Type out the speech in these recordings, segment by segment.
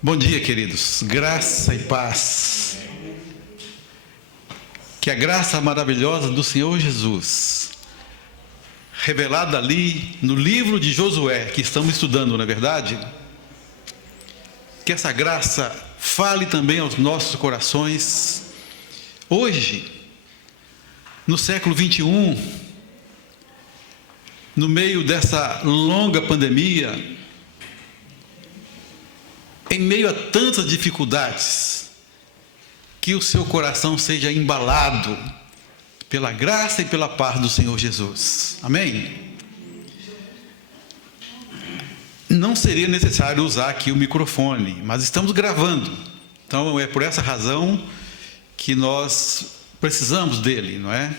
Bom dia, queridos. Graça e paz. Que a graça maravilhosa do Senhor Jesus, revelada ali no livro de Josué, que estamos estudando, não é verdade? Que essa graça fale também aos nossos corações, hoje, no século 21, no meio dessa longa pandemia, em meio a tantas dificuldades, que o seu coração seja embalado pela graça e pela paz do Senhor Jesus. Amém? Não seria necessário usar aqui o microfone, mas estamos gravando. Então é por essa razão que nós precisamos dele, não é?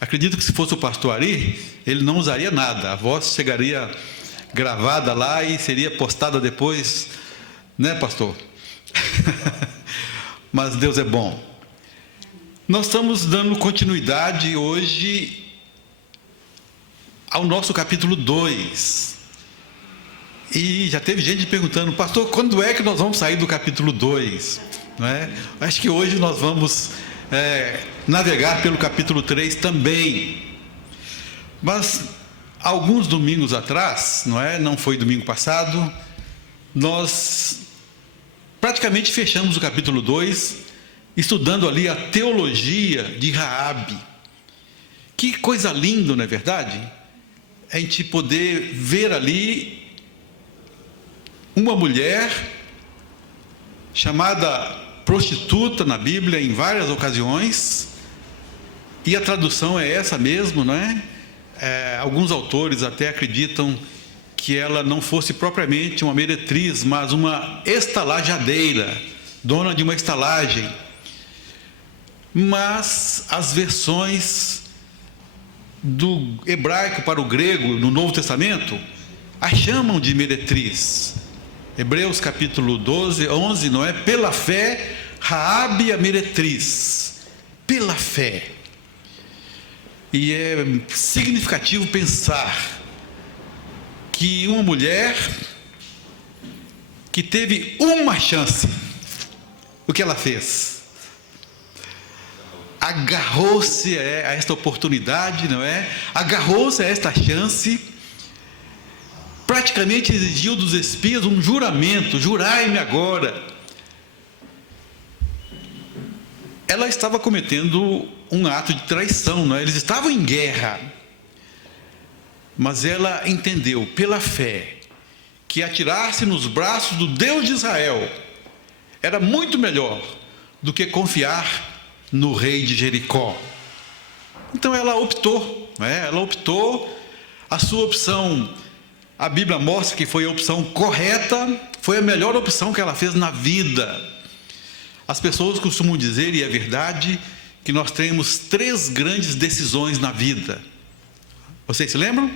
Acredito que se fosse o pastor Ari, ele não usaria nada. A voz chegaria gravada lá e seria postada depois, né, pastor? Mas Deus é bom. Nós estamos dando continuidade hoje ao nosso capítulo 2. E já teve gente perguntando, pastor, quando é que nós vamos sair do capítulo 2? Não é? Acho que hoje nós vamos navegar pelo capítulo 3 também. Mas alguns domingos atrás, não foi domingo passado, nós praticamente fechamos o capítulo 2, estudando ali a teologia de Raabe. Que coisa linda, não é verdade? A gente poder ver ali uma mulher chamada prostituta na Bíblia em várias ocasiões, e a tradução é essa mesmo, não é? Alguns autores até acreditam que ela não fosse propriamente uma meretriz, mas uma estalajadeira, dona de uma estalagem. Mas as versões do hebraico para o grego no Novo Testamento a chamam de meretriz. Hebreus capítulo 11, não é? Pela fé, Raabe a meretriz. Pela fé. E é significativo pensar que uma mulher que teve uma chance, o que ela fez? Agarrou-se a esta oportunidade, não é? Agarrou-se a esta chance, praticamente exigiu dos espias um juramento: jurai-me agora. Ela estava cometendo um ato de traição, não é? Eles estavam em guerra. Mas ela entendeu, pela fé, que atirar-se nos braços do Deus de Israel era muito melhor do que confiar no rei de Jericó. Então ela optou, não é? Ela optou. A sua opção, a Bíblia mostra que foi a opção correta, foi a melhor opção que ela fez na vida. As pessoas costumam dizer, e é verdade, que nós temos 3 grandes decisões na vida. Vocês se lembram?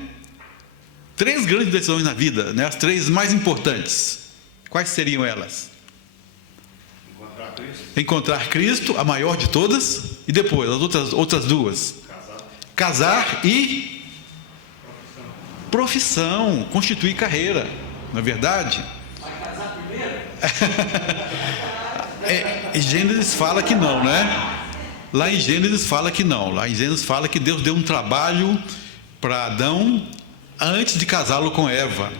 3 grandes decisões na vida, né? As 3 mais importantes. Quais seriam elas? Encontrar Cristo, a maior de todas, e depois as outras 2. Casar e profissão, constituir carreira, não é verdade? Vai casar primeiro? Gênesis fala que não, né? Lá em Gênesis fala que não. Lá em Gênesis fala que Deus deu um trabalho para Adão antes de casá-lo com Eva.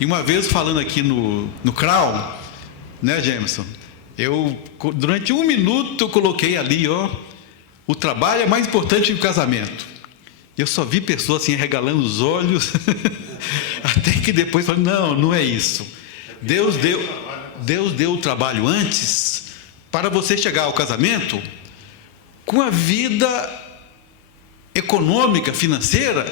E uma vez falando aqui no Crown, né, Jameson? Durante 1 minuto eu coloquei ali, o trabalho é mais importante que o casamento. Eu só vi pessoas assim regalando os olhos, até que depois falei, não é isso. Deus deu o trabalho antes para você chegar ao casamento com a vida econômica, financeira,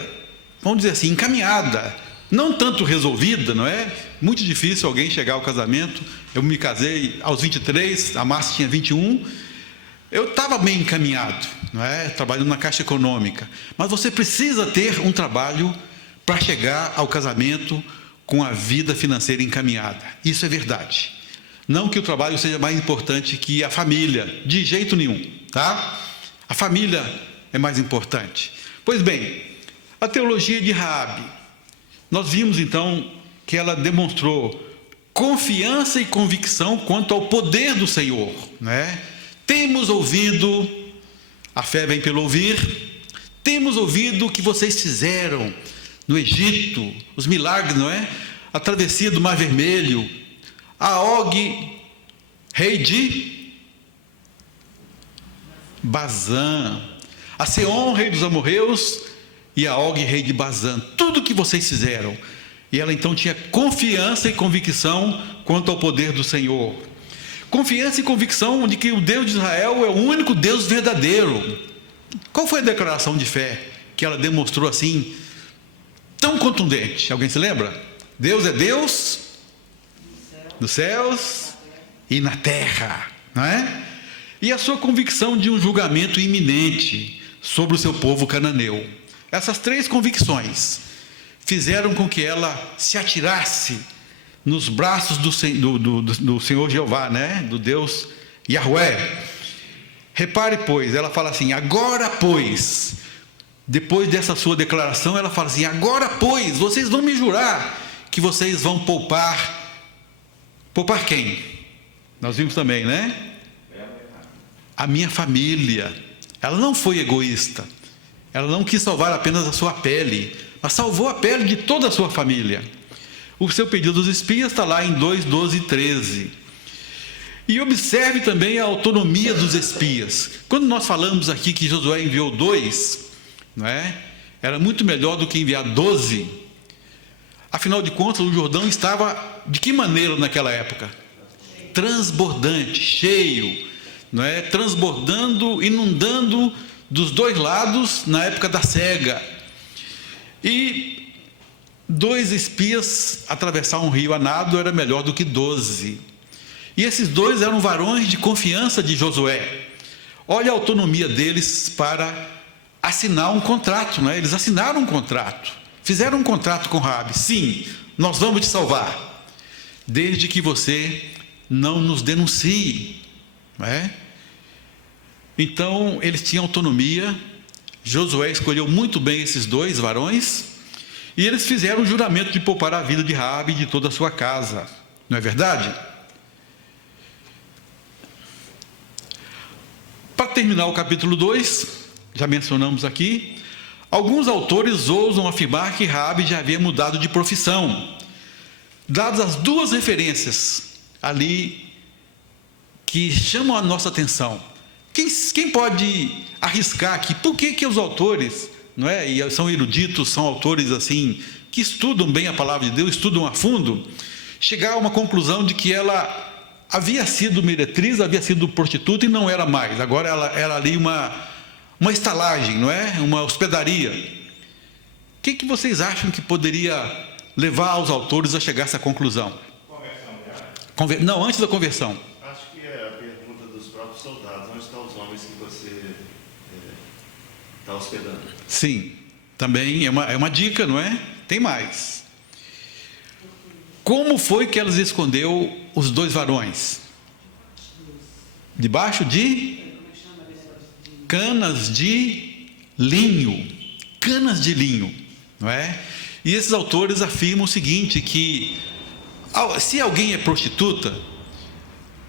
vamos dizer assim, encaminhada, não tanto resolvida, não é? Muito difícil alguém chegar ao casamento. Eu me casei aos 23, a Márcia tinha 21, eu estava bem encaminhado, não é? Trabalhando na Caixa Econômica, mas você precisa ter um trabalho para chegar ao casamento com a vida financeira encaminhada. Isso é verdade. Não que o trabalho seja mais importante que a família, de jeito nenhum, tá? A família é mais importante. Pois bem, a teologia de Raabe, nós vimos então que ela demonstrou confiança e convicção quanto ao poder do Senhor, né? Temos ouvido, a fé vem pelo ouvir, temos ouvido o que vocês fizeram no Egito, os milagres, não é? A travessia do Mar Vermelho, a Og, rei de Bazã, a Seom, rei dos amorreus, e a Og, rei de Bazã, tudo o que vocês fizeram. E ela então tinha confiança e convicção quanto ao poder do Senhor. Confiança e convicção de que o Deus de Israel é o único Deus verdadeiro. Qual foi a declaração de fé que ela demonstrou assim, tão contundente? Alguém se lembra? Deus é Deus nos céus e na terra, não é? E a sua convicção de um julgamento iminente sobre o seu povo cananeu. Essas três convicções fizeram com que ela se atirasse nos braços do Senhor Jeová, né? Do Deus Yahweh. Repare, pois, ela fala assim, agora, pois, depois dessa sua declaração, ela fala assim, agora, pois, vocês vão me jurar que vocês vão poupar quem? Nós vimos também, né? A minha família. Ela não foi egoísta, ela não quis salvar apenas a sua pele, mas salvou a pele de toda a sua família. O seu pedido dos espias está lá em 2, 12 e 13. E observe também a autonomia dos espias. Quando nós falamos aqui que Josué enviou 2, não é? Era muito melhor do que enviar 12. Afinal de contas, o Jordão estava de que maneira naquela época? Transbordante, cheio, não é? Transbordando, inundando dos dois lados na época da cega. E 2 espias atravessar um rio a nado era melhor do que 12. E esses 2 eram varões de confiança de Josué. Olha a autonomia deles para assinar um contrato, não é? Eles assinaram um contrato, fizeram um contrato com Raabe. Sim, nós vamos te salvar, desde que você não nos denuncie, não é? Então, eles tinham autonomia. Josué escolheu muito bem esses 2 varões, e eles fizeram o juramento de poupar a vida de Raabe e de toda a sua casa, não é verdade? Para terminar o capítulo 2, já mencionamos aqui, alguns autores ousam afirmar que Raabe já havia mudado de profissão, dadas as 2 referências ali que chamam a nossa atenção. Quem pode arriscar aqui? Por que os autores, não é? E são eruditos, são autores assim, que estudam bem a palavra de Deus, estudam a fundo, chegar a uma conclusão de que ela havia sido meretriz, havia sido prostituta e não era mais. Agora ela era ali uma estalagem, não é? Uma hospedaria. O que vocês acham que poderia levar os autores a chegar a essa conclusão? Conversão. Não, antes da conversão. Acho que é a pergunta dos próprios soldados. Onde estão os homens que você está hospedando? Sim, também é uma dica, não é? Tem mais. Como foi que elas escondeu os 2 varões? Debaixo de canas de linho. Canas de linho, não é? E esses autores afirmam o seguinte, que se alguém é prostituta,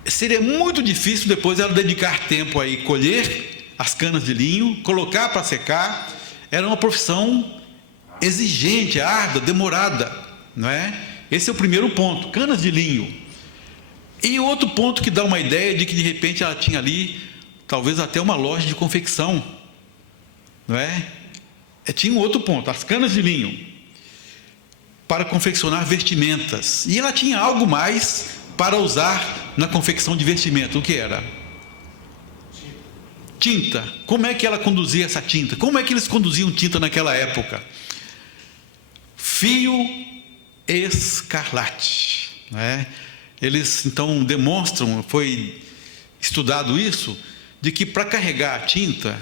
seria muito difícil depois ela dedicar tempo a colher as canas de linho, colocar para secar. Era uma profissão exigente, árdua, demorada, não é? Esse é o primeiro ponto, canas de linho. E outro ponto que dá uma ideia de que de repente ela tinha ali, talvez até uma loja de confecção, não é? Tinha um outro ponto, as canas de linho, para confeccionar vestimentas. E ela tinha algo mais para usar na confecção de vestimenta. O que era? Tinta. Como é que ela conduzia essa tinta? Como é que eles conduziam tinta naquela época? Fio escarlate, não é? Eles então demonstram, foi estudado isso, de que para carregar a tinta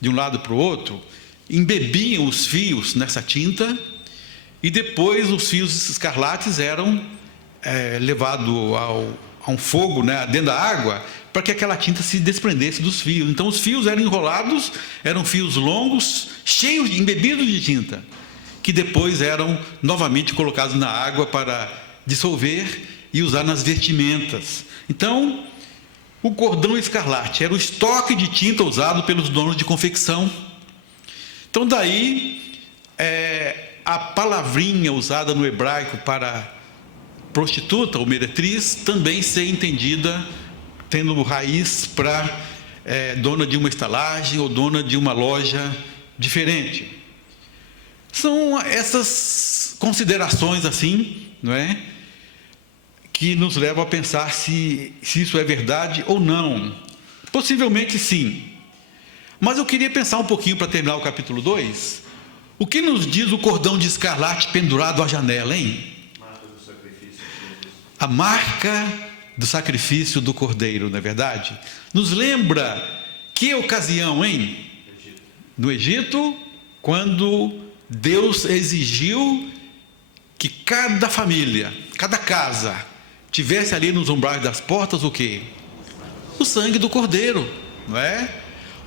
de um lado para o outro, embebiam os fios nessa tinta, e depois os fios escarlates eram levados a um fogo, né, dentro da água, para que aquela tinta se desprendesse dos fios. Então os fios eram enrolados, eram fios longos, cheios, embebidos de tinta, que depois eram novamente colocados na água para dissolver, e usar nas vestimentas. Então, o cordão escarlate era o estoque de tinta usado pelos donos de confecção. Então, daí, a palavrinha usada no hebraico para prostituta ou meretriz também ser entendida tendo raiz para dona de uma estalagem ou dona de uma loja diferente. São essas considerações assim, não é, que nos levam a pensar se isso é verdade ou não. Possivelmente sim. Mas eu queria pensar um pouquinho para terminar o capítulo 2. O que nos diz o cordão de escarlate pendurado à janela, hein? A marca do sacrifício do cordeiro, não é verdade? Nos lembra que ocasião, hein? No Egito, quando Deus exigiu que cada família, cada casa, tivesse ali nos umbrais das portas o quê? O sangue do cordeiro, não é?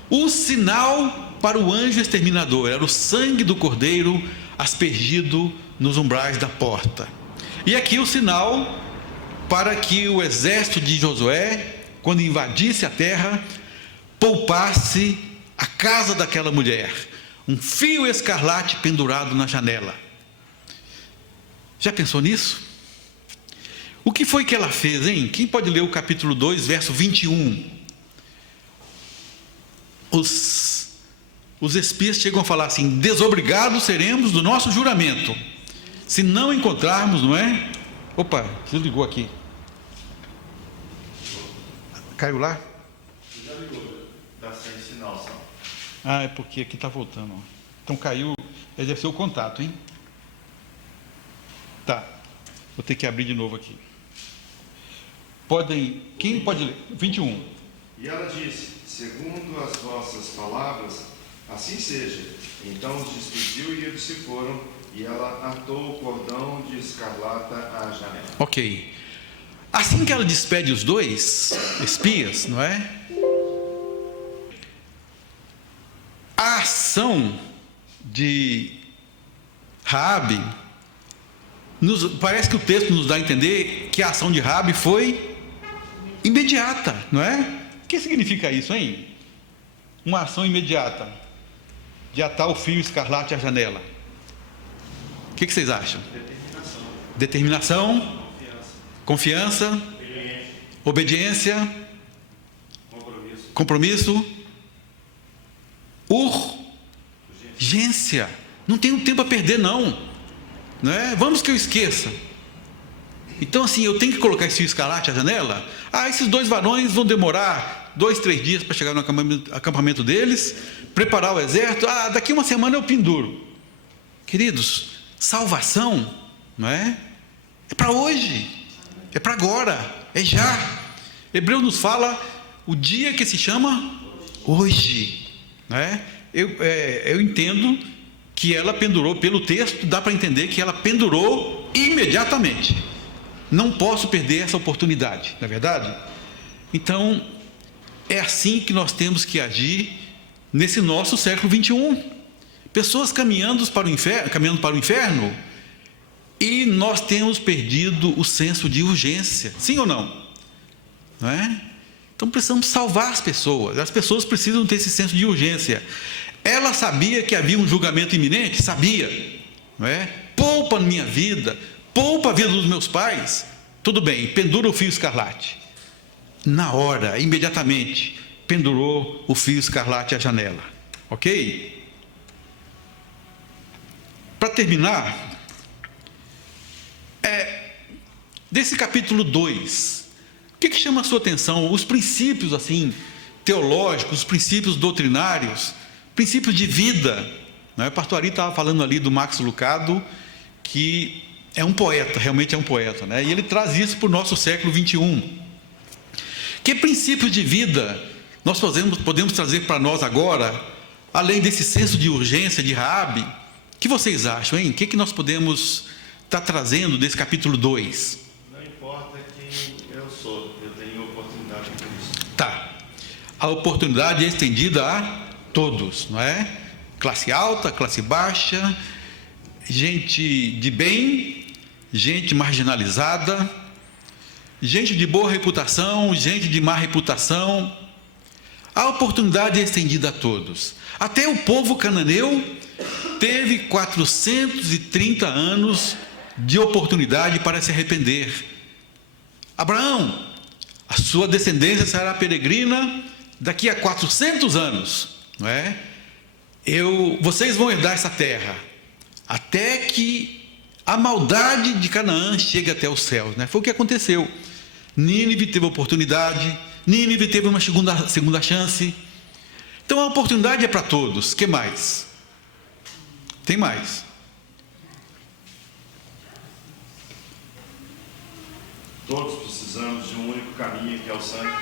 O sinal para o anjo exterminador era o sangue do cordeiro aspergido nos umbrais da porta. E aqui o sinal para que o exército de Josué, quando invadisse a terra, poupasse a casa daquela mulher, um fio escarlate pendurado na janela. Já pensou nisso? O que foi que ela fez, hein? Quem pode ler o capítulo 2, verso 21? Os espias chegam a falar assim: desobrigados seremos do nosso juramento, se não encontrarmos, não é? Opa, desligou aqui. Caiu lá? Já ligou, está sem sinal, só. Ah, é porque aqui está voltando. Então caiu, deve ser o contato, hein? Tá, vou ter que abrir de novo aqui. Quem pode ler? 21. E ela disse: segundo as vossas palavras, assim seja. Então os despediu e eles se foram, e ela atou o cordão de escarlata à janela. Ok. Assim que ela despede os dois espias, não é? A ação de Raabe, parece que o texto nos dá a entender que a ação de Raabe foi imediata, não é? O que significa isso, hein? Uma ação imediata de atar o fio escarlate à janela. O que vocês acham? Determinação. Confiança. Obediência. Compromisso. Urgência. Não tenho tempo a perder, não é? Vamos que eu esqueça. Então assim, eu tenho que colocar esse fio escarlate à janela. Esses dois varões vão demorar 2, 3 dias para chegar no acampamento deles, preparar o exército. Daqui uma semana eu penduro. Queridos, salvação, não é? É para hoje, é para agora, é já. Hebreus nos fala o dia que se chama hoje, não é? Eu entendo que ela pendurou, pelo texto dá para entender que ela pendurou imediatamente. Não posso perder essa oportunidade, não é verdade? Então, é assim que nós temos que agir nesse nosso século 21. Pessoas caminhando para o inferno, e nós temos perdido o senso de urgência, sim ou não? Não é? Então precisamos salvar as pessoas precisam ter esse senso de urgência. Ela sabia que havia um julgamento iminente? Sabia, não é? Poupa a minha vida, poupa a vida dos meus pais. Tudo bem, pendura o fio escarlate. Na hora, imediatamente, pendurou o fio escarlate à janela. Ok? Para terminar, desse capítulo 2, o que chama a sua atenção? Os princípios assim teológicos, os princípios doutrinários, princípios de vida, não é? O pastor Ari estava falando ali do Max Lucado, que é um poeta, realmente é um poeta, né? E ele traz isso para o nosso século 21. Que princípios de vida nós podemos trazer para nós agora, além desse senso de urgência de Raabe? O que vocês acham, hein? O que nós podemos estar trazendo desse capítulo 2? Não importa quem eu sou, eu tenho oportunidade com isso. Tá. A oportunidade é estendida a todos, não é? Classe alta, classe baixa, gente de bem, gente marginalizada. gente de boa reputação, gente de má reputação. A oportunidade é estendida a todos. Até o povo cananeu teve 430 anos de oportunidade para se arrepender. Abraão, a sua descendência será peregrina daqui a 400 anos, não é? Vocês vão herdar essa terra, até que a maldade de Canaã chegue até os céus, né? Foi o que aconteceu. Nínive teve oportunidade, Nínive teve uma segunda chance. Então a oportunidade é para todos. O que mais? Tem mais. Todos precisamos de um único caminho, que é o sangue.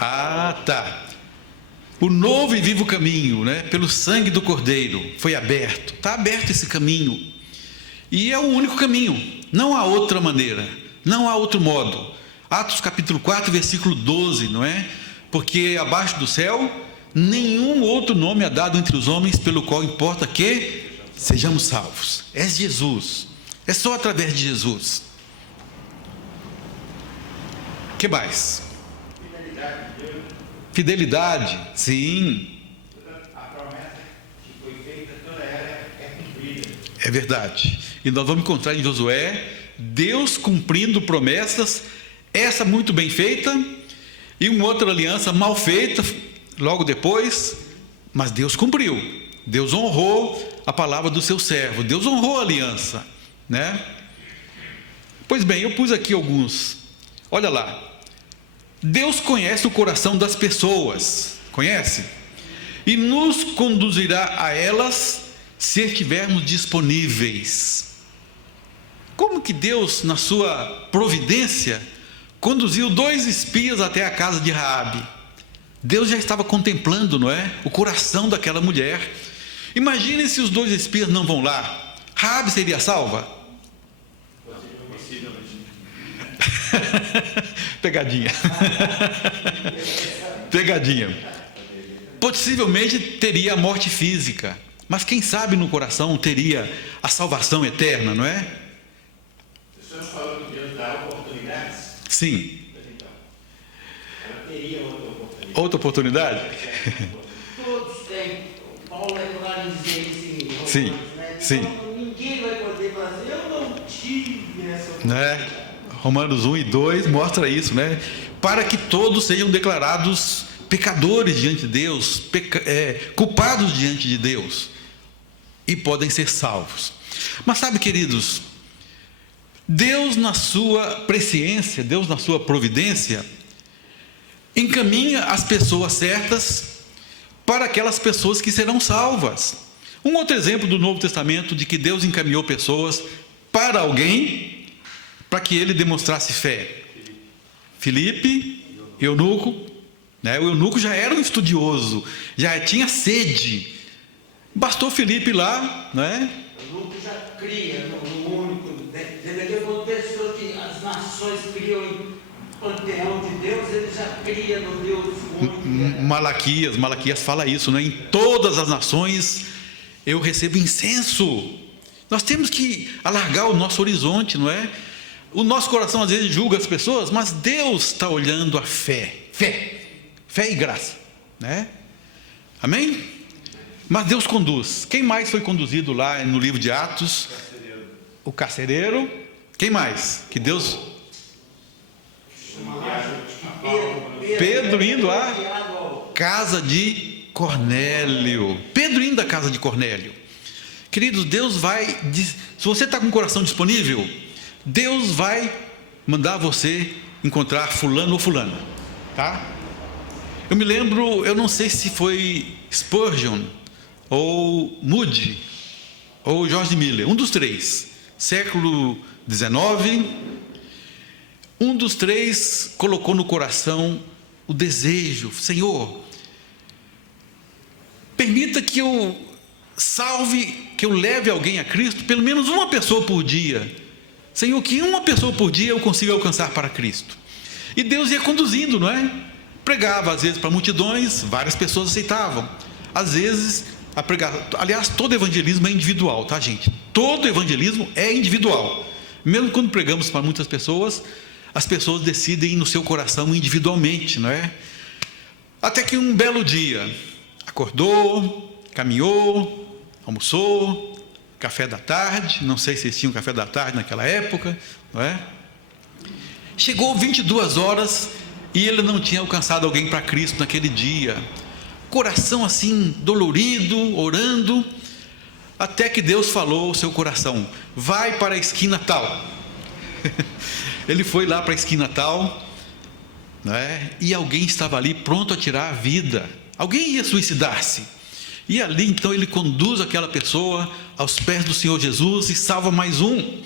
Ah, tá. O novo e vivo caminho, né? Pelo sangue do Cordeiro, foi aberto. Está aberto esse caminho. E é o único caminho. Não há outra maneira. Não há outro modo. Atos capítulo 4, versículo 12, não é? Porque abaixo do céu, nenhum outro nome é dado entre os homens, pelo qual importa que sejamos salvos. É Jesus. É só através de Jesus. O que mais? Fidelidade, sim. A promessa que foi feita, toda ela é cumprida. É verdade. E nós vamos encontrar em Josué Deus cumprindo promessas, essa muito bem feita e uma outra aliança mal feita logo depois, mas Deus cumpriu. Deus honrou a palavra do seu servo. Deus honrou a aliança, né? Pois bem, eu pus aqui alguns. Olha lá. Deus conhece o coração das pessoas, conhece? E nos conduzirá a elas se estivermos disponíveis. Como que Deus, na sua providência, conduziu 2 espias até a casa de Raabe? Deus já estava contemplando, não é? O coração daquela mulher. Imaginem se os 2 espias não vão lá. Raabe seria salva? Pegadinha. Pegadinha. Possivelmente teria a morte física, mas quem sabe no coração teria a salvação eterna, não é? O senhor falou que Deus dá oportunidades? Sim. Então, ela teria outra oportunidade. Outra oportunidade? Todos têm. Paulo é claro em dizer isso em Romanos, Sim, né? sim. Então, ninguém vai poder fazer, eu não tive essa oportunidade. Né? Romanos 1 e 2 mostra isso, né? Para que todos sejam declarados pecadores diante de Deus, culpados diante de Deus, e podem ser salvos. Mas sabe, queridos, Deus na sua presciência, Deus na sua providência, encaminha as pessoas certas para aquelas pessoas que serão salvas. Um outro exemplo do Novo Testamento de que Deus encaminhou pessoas para alguém para que ele demonstrasse fé. Filipe, eunuco, né? O eunuco já era um estudioso, já tinha sede. Bastou Filipe lá, né? O eunuco já cria no único. Desde que aconteceu que as nações criam em panteão de Deus, ele já cria no Deus único. Malaquias fala isso, né? Em todas as nações eu recebo incenso. Nós temos que alargar o nosso horizonte, não é? O nosso coração às vezes julga as pessoas, mas Deus está olhando a fé e graça, né? Amém? Mas Deus conduz. Quem mais foi conduzido lá no livro de Atos? O carcereiro. Quem mais? Que Deus... Pedro indo à casa de Cornélio. Pedro indo à casa de Cornélio. Queridos, Deus vai... Se você está com o coração disponível, Deus vai mandar você encontrar fulano ou fulana, tá? Eu me lembro, eu não sei se foi Spurgeon, ou Moody, ou George Miller, um dos 3, século XIX, um dos 3 colocou no coração o desejo: Senhor, permita que eu salve, que eu leve alguém a Cristo, pelo menos uma pessoa por dia. Senhor, que uma pessoa por dia eu consiga alcançar para Cristo. E Deus ia conduzindo, não é? Pregava às vezes para multidões, várias pessoas aceitavam. Às vezes, a pregação... Aliás, todo evangelismo é individual, tá, gente? Todo evangelismo é individual. Mesmo quando pregamos para muitas pessoas, as pessoas decidem no seu coração individualmente, não é? Até que um belo dia, acordou, caminhou, almoçou, café da tarde, não sei se eles tinham café da tarde naquela época, não é? Chegou 22 horas e ele não tinha alcançado alguém para Cristo naquele dia. Coração assim, dolorido, orando, até que Deus falou ao seu coração: vai para a esquina tal. Ele foi lá para a esquina tal, né? E alguém estava ali pronto a tirar a vida. Alguém ia suicidar-se. E ali então ele conduz aquela pessoa aos pés do Senhor Jesus e salva mais um.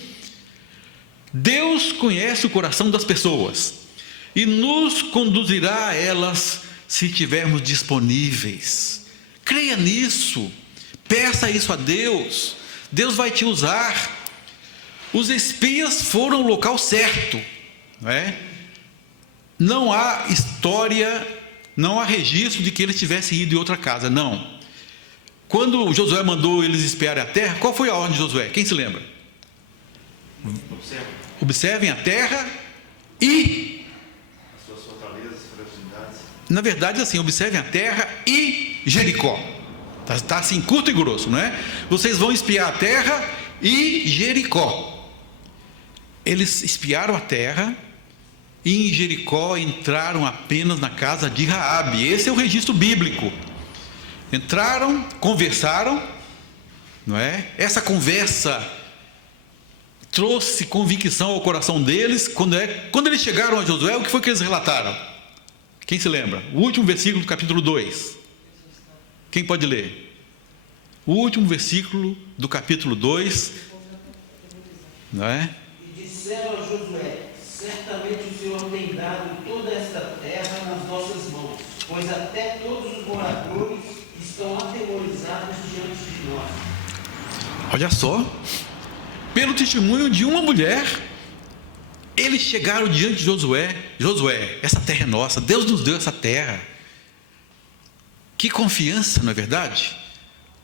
Deus conhece o coração das pessoas e nos conduzirá a elas se estivermos disponíveis. Creia nisso, peça isso a Deus. Deus vai te usar. Os espias foram ao local certo, não é? Não há história, não há registro de que eles tivessem ido em outra casa, não. Quando Josué mandou eles espiarem a terra, qual foi a ordem de Josué? Quem se lembra? Observem a terra e as suas fortalezas, fragilidades. Na verdade, assim, observem a terra e Jericó. Está assim, curto e grosso, não é? Vocês vão espiar a terra e Jericó. Eles espiaram a terra e em Jericó entraram apenas na casa de Raabe. Esse é o registro bíblico. Entraram, conversaram, não é? Essa conversa trouxe convicção ao coração deles. Quando eles chegaram a Josué, o que foi que eles relataram? Quem se lembra? O último versículo do capítulo 2. Quem pode ler? O último versículo do capítulo 2, não é? E disseram a Josué: certamente o Senhor tem dado toda esta terra nas nossas mãos, pois até todos os moradores estão atemorizados diante de nós. Olha só, pelo testemunho de uma mulher, eles chegaram diante de Josué: Josué, essa terra é nossa, Deus nos deu essa terra. Que confiança, não é verdade?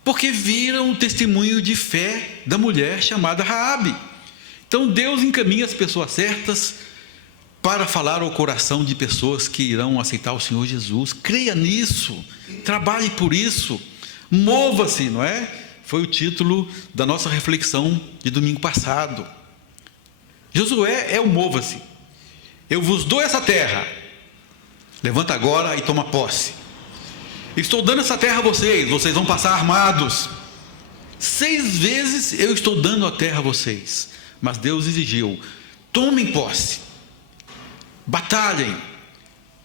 Porque viram o testemunho de fé da mulher chamada Raabe. Então Deus encaminha as pessoas certas para falar ao coração de pessoas que irão aceitar o Senhor Jesus. Creia nisso, trabalhe por isso, mova-se, não é? Foi o título da nossa reflexão de domingo passado. Josué é o mova-se. Eu vos dou essa terra, levanta agora e toma posse. Estou dando essa terra a vocês, vocês vão passar armados. 6 vezes eu estou dando a terra a vocês, mas Deus exigiu: tomem posse, batalhem,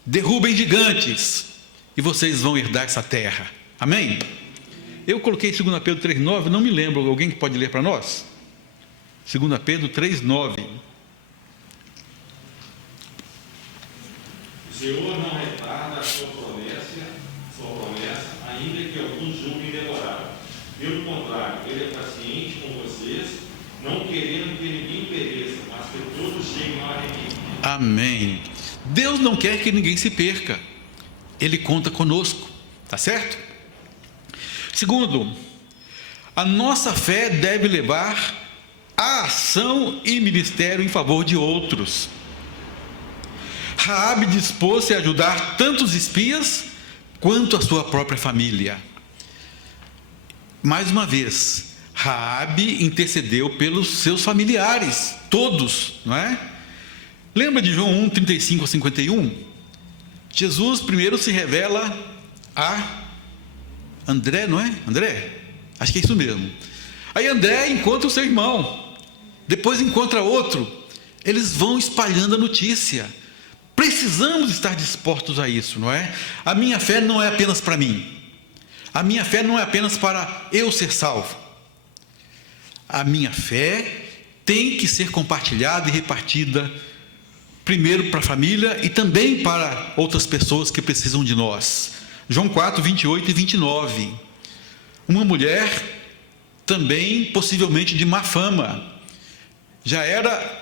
derrubem gigantes, e vocês vão herdar essa terra. Amém? Eu coloquei 2 Pedro 3,9, não me lembro, alguém que pode ler para nós? 2 Pedro 3,9. O Senhor não retarda a sua promessa, ainda que alguns julguem demorar. Pelo contrário, Ele é paciente com vocês, não querendo que ninguém pereça, mas que todos cheguem ao arrependimento. Amém. Deus não quer que ninguém se perca. Ele conta conosco, tá certo? Segundo, a nossa fé deve levar a ação e ministério em favor de outros. Raabe dispôs-se a ajudar tanto os espias quanto a sua própria família. Mais uma vez, Raabe intercedeu pelos seus familiares, todos, não é? Lembra de João 1, 35 a 51? Jesus primeiro se revela a André, não é? André? Acho que é isso mesmo. Aí André encontra o seu irmão, depois encontra outro. Eles vão espalhando a notícia. Precisamos estar dispostos a isso, não é? A minha fé não é apenas para mim. A minha fé não é apenas para eu ser salvo. A minha fé tem que ser compartilhada e repartida primeiro para a família e também para outras pessoas que precisam de nós. João 4, 28 e 29. Uma mulher também possivelmente de má fama. Já era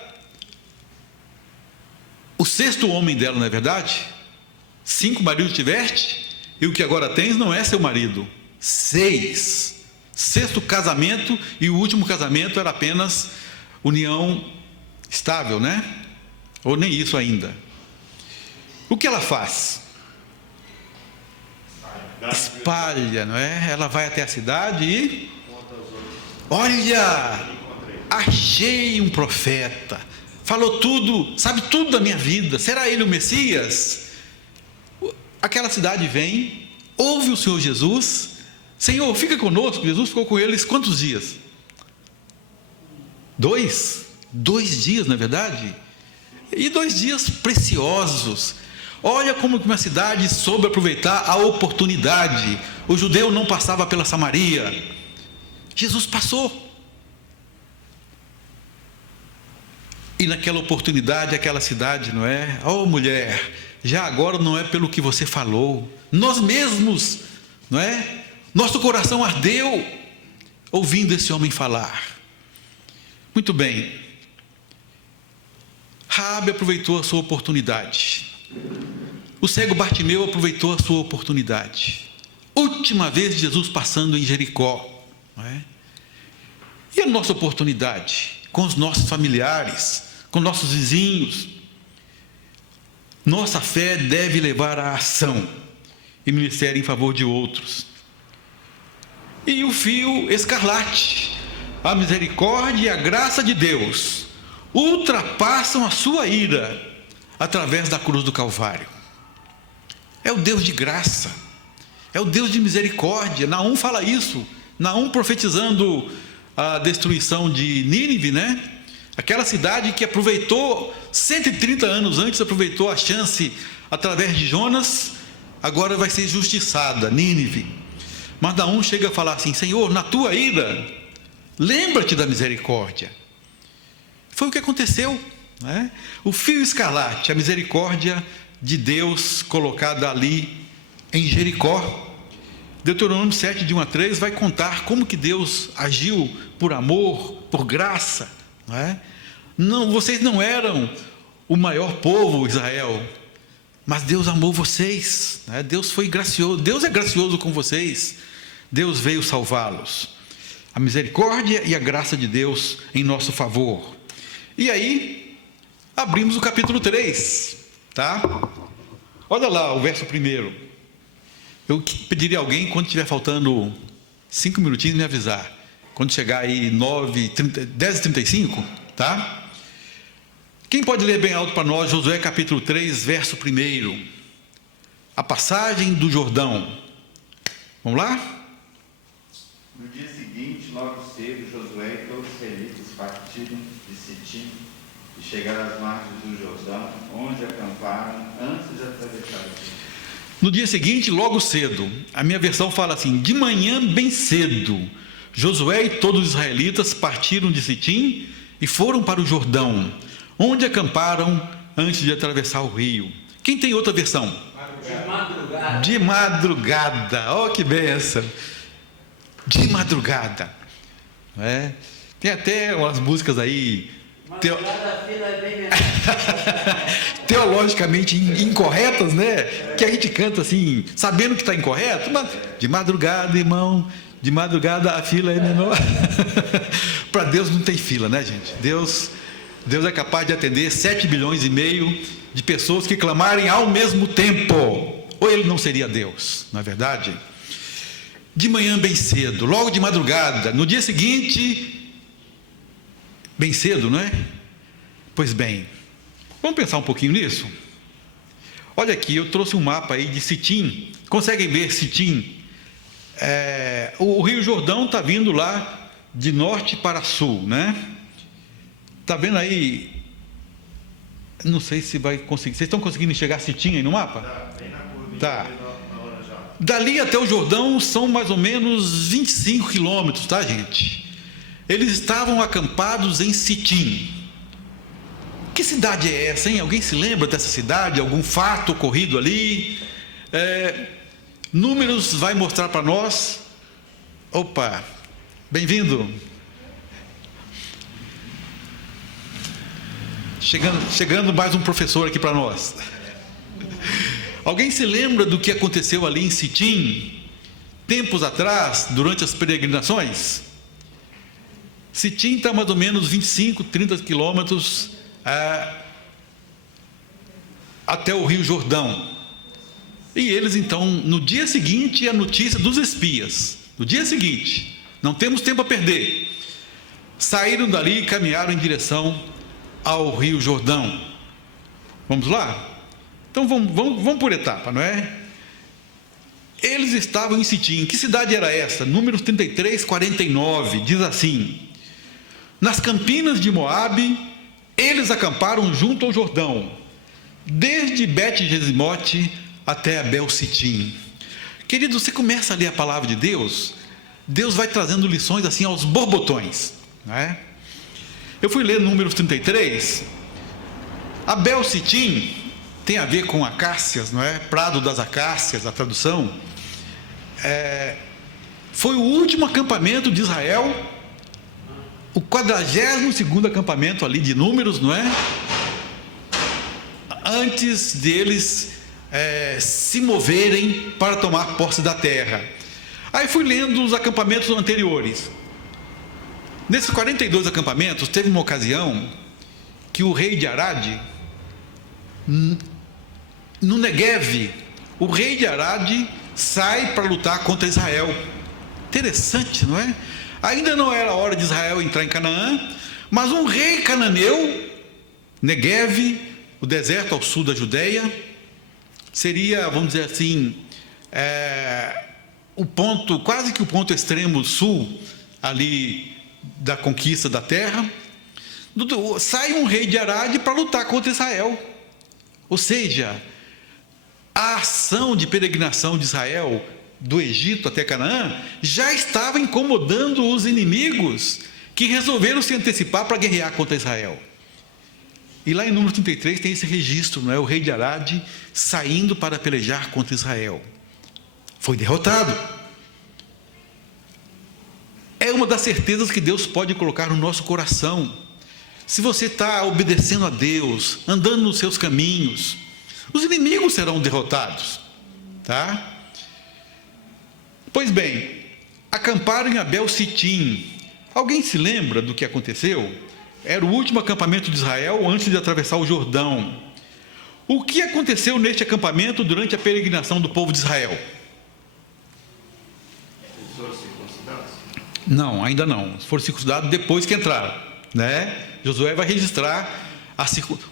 o 6º homem dela, não é verdade? 5 maridos tiveste, e o que agora tens não é seu marido. 6. 6º casamento, e o último casamento era apenas união estável, né? ou nem isso ainda. O que ela faz? Espalha, não é? Ela vai até a cidade e... olha, achei um profeta, falou tudo, sabe tudo da minha vida, será ele o Messias? Aquela cidade vem, ouve o Senhor Jesus, Senhor, fica conosco. Jesus ficou com eles quantos dias? 2 dias, na verdade, e 2 dias preciosos. Olha como uma cidade soube aproveitar a oportunidade. O judeu não passava pela Samaria, Jesus passou. E naquela oportunidade, aquela cidade, não é? Oh, mulher, já agora não é pelo que você falou, nós mesmos, não é? Nosso coração ardeu ouvindo esse homem falar. Muito bem. Raabe aproveitou a sua oportunidade. O cego Bartimeu aproveitou a sua oportunidade. Última vez de Jesus passando em Jericó, não é? E a nossa oportunidade com os nossos familiares, com nossos vizinhos? Nossa fé deve levar à ação e ministério em favor de outros. E o fio escarlate, a misericórdia e a graça de Deus ultrapassam a sua ira através da cruz do Calvário. É o Deus de graça, é o Deus de misericórdia. Naum fala isso, Naum profetizando a destruição de Nínive, né? Aquela cidade que aproveitou 130 anos antes, aproveitou a chance através de Jonas, agora vai ser justiçada, Nínive. Mas Naum chega a falar assim: Senhor, na tua ira, lembra-te da misericórdia. Foi o que aconteceu, né? O fio escarlate, a misericórdia de Deus colocada ali em Jericó. Deuteronômio 7, de 1 a 3, vai contar como que Deus agiu por amor, por graça, não é? Não, vocês não eram o maior povo, Israel, mas Deus amou vocês, né? Deus foi gracioso, Deus é gracioso com vocês, Deus veio salvá-los. A misericórdia e a graça de Deus em nosso favor. E aí, abrimos o capítulo 3, tá? Olha lá o verso 1. Eu pediria a alguém, quando estiver faltando 5 minutinhos, me avisar. Quando chegar aí 10h35, tá? Quem pode ler bem alto para nós, Josué capítulo 3, verso 1. A passagem do Jordão. Vamos lá? No dia seguinte, logo cedo, Josué e todos os israelitas partiram de Sitim e chegaram às margens do Jordão, onde acamparam antes de atravessar o rio. No dia seguinte, logo cedo, a minha versão fala assim: de manhã bem cedo, Josué e todos os israelitas partiram de Sitim e foram para o Jordão, onde acamparam antes de atravessar o rio. Quem tem outra versão? De madrugada. De madrugada. Oh, que bênção! De madrugada. É. Tem até umas músicas aí Madrugada, a fila é bem menor. teologicamente incorretas, né? Que a gente canta assim, sabendo que está incorreto, mas de madrugada, irmão, de madrugada a fila é menor. Para Deus não tem fila, né, gente? Deus é capaz de atender 7,5 bilhões de pessoas que clamarem ao mesmo tempo. Ou ele não seria Deus, não é verdade? De manhã bem cedo, logo de madrugada, no dia seguinte, bem cedo, não é? Pois bem, vamos pensar um pouquinho nisso? Olha aqui, eu trouxe um mapa aí de Sitim. Conseguem ver Sitim? O Rio Jordão está vindo lá de norte para sul, né? Está vendo aí? Não sei se vai conseguir. Vocês estão conseguindo enxergar Sitim aí no mapa? Bem na curva, Tá. na laranjada. Dali até o Jordão são mais ou menos 25 quilômetros, tá, gente? Eles estavam acampados em Sitim. Que cidade é essa, hein? Alguém se lembra dessa cidade? Algum fato ocorrido ali? Números vai mostrar para nós. Opa, bem-vindo. Chegando mais um professor aqui para nós. Alguém se lembra do que aconteceu ali em Sitim, tempos atrás, durante as peregrinações? Sitim está mais ou menos 25, 30 quilômetros até o Rio Jordão. E eles então, no dia seguinte, a notícia dos espias. No dia seguinte, não temos tempo a perder. Saíram dali e caminharam em direção ao Rio Jordão. Vamos lá? Então vamos por etapa, não é? Eles estavam em Sitim. Que cidade era essa? Número 33, 49. Diz assim: nas campinas de Moabe, eles acamparam junto ao Jordão, desde Bet-Jesimote até Abel-Sitim. Querido, você começa a ler a palavra de Deus, Deus vai trazendo lições assim aos borbotões, não é? Eu fui ler Números 33. Abel-Sitim tem a ver com acácias, não é? Prado das acácias, a tradução. Foi o último acampamento de Israel, o 42º acampamento ali de Números, não é? Antes deles se moverem para tomar posse da terra. Aí fui lendo os acampamentos anteriores. Nesses 42 acampamentos, teve uma ocasião que o rei de Arad, no Neguev, o rei de Arad sai para lutar contra Israel. Interessante, não é? Ainda não era a hora de Israel entrar em Canaã, mas um rei cananeu, Neguev, o deserto ao sul da Judéia, seria, vamos dizer assim, o ponto, quase que o ponto extremo sul ali da conquista da terra. Sai um rei de Arad para lutar contra Israel. Ou seja, a ação de peregrinação de Israel do Egito até Canaã já estava incomodando os inimigos que resolveram se antecipar para guerrear contra Israel. E lá em Número 33 tem esse registro, não é? O rei de Arad saindo para pelejar contra Israel. Foi derrotado. É uma das certezas que Deus pode colocar no nosso coração. Se você está obedecendo a Deus, andando nos seus caminhos, os inimigos serão derrotados, tá? Pois bem, acamparam em Abel-Sitim. Alguém se lembra do que aconteceu? Era o último acampamento de Israel antes de atravessar o Jordão. O que aconteceu neste acampamento durante a peregrinação do povo de Israel? Eles foram circuncidados? Não, ainda não. Foram circuncidados depois que entraram, né? Josué vai registrar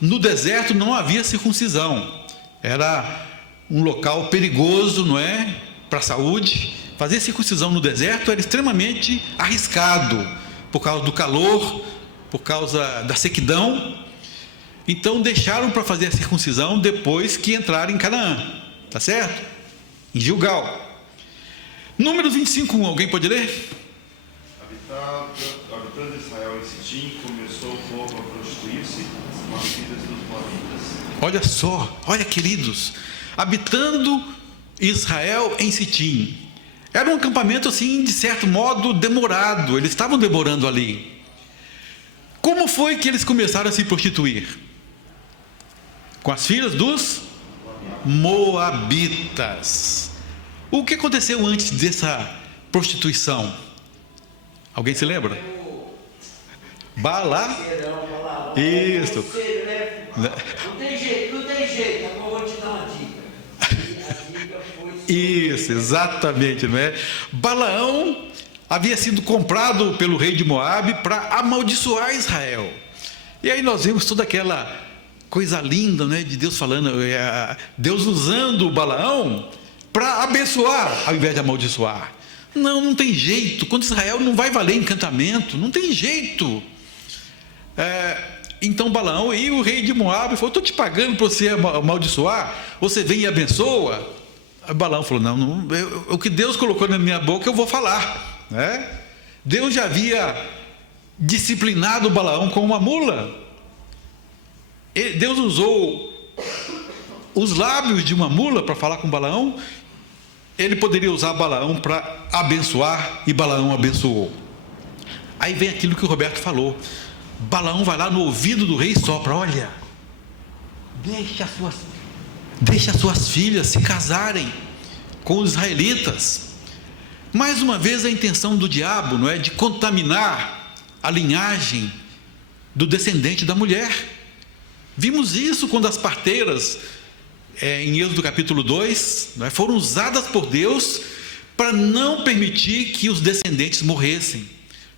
no deserto não havia circuncisão. Era um local perigoso, não é? Para a saúde. Fazer circuncisão no deserto era extremamente arriscado, por causa do calor, por causa da sequidão. Então deixaram para fazer a circuncisão depois que entraram em Canaã, tá certo? Em Gilgal. Números 25, alguém pode ler? Habitando Israel em Sitim, começou o povo a prostituir-se com as filhas dos moabitas. Olha só, olha, queridos, habitando Israel em Sitim. Era um acampamento assim, de certo modo, demorado. Eles estavam demorando ali. Como foi que eles começaram a se prostituir? Com as filhas dos moabitas. O que aconteceu antes dessa prostituição? Alguém se lembra? Bala? Isso. Não tem jeito, agora eu vou te dar uma dica. A dica foi... Isso, exatamente, não é? Balaão havia sido comprado pelo rei de Moabe para amaldiçoar Israel. E aí nós vemos toda aquela coisa linda, né, de Deus falando, Deus usando o Balaão para abençoar ao invés de amaldiçoar. Não tem jeito. Contra Israel não vai valer encantamento, não tem jeito. Então Balaão e o rei de Moabe falou: estou te pagando para você amaldiçoar, você vem e abençoa. Aí Balaão falou: não, o que Deus colocou na minha boca eu vou falar, né? Deus já havia disciplinado Balaão com uma mula. Deus usou os lábios de uma mula para falar com Balaão. Ele poderia usar Balaão para abençoar, e Balaão abençoou. Aí vem aquilo que o Roberto falou. Balaão vai lá no ouvido do rei e sopra: olha, deixa as suas filhas se casarem com os israelitas. Mais uma vez a intenção do diabo, não é, de contaminar a linhagem do descendente da mulher. Vimos isso quando as parteiras em Êxodo capítulo 2, né, foram usadas por Deus para não permitir que os descendentes morressem.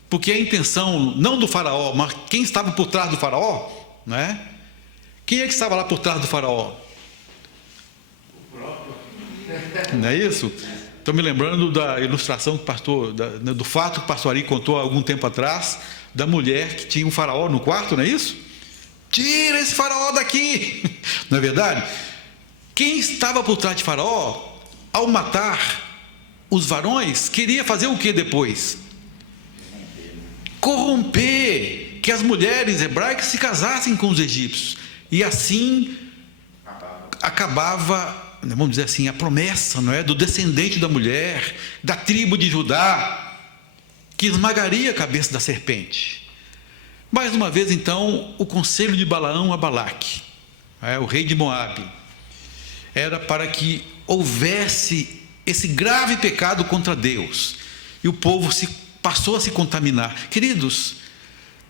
Porque a intenção, não do faraó, mas quem estava por trás do faraó, né? Quem é que estava lá por trás do faraó? O próprio. Não é isso? Estou me lembrando da ilustração que do fato que o pastor Ari contou há algum tempo atrás, da mulher que tinha um faraó no quarto, não é isso? Tira esse faraó daqui! Não é verdade? Quem estava por trás de faraó, ao matar os varões, queria fazer o que depois? Corromper, que as mulheres hebraicas se casassem com os egípcios. E assim acabava, vamos dizer assim, a promessa, não é, do descendente da mulher, da tribo de Judá, que esmagaria a cabeça da serpente. Mais uma vez, então, o conselho de Balaão a Balaque, o rei de Moabe, era para que houvesse esse grave pecado contra Deus, e o povo passou a se contaminar. Queridos,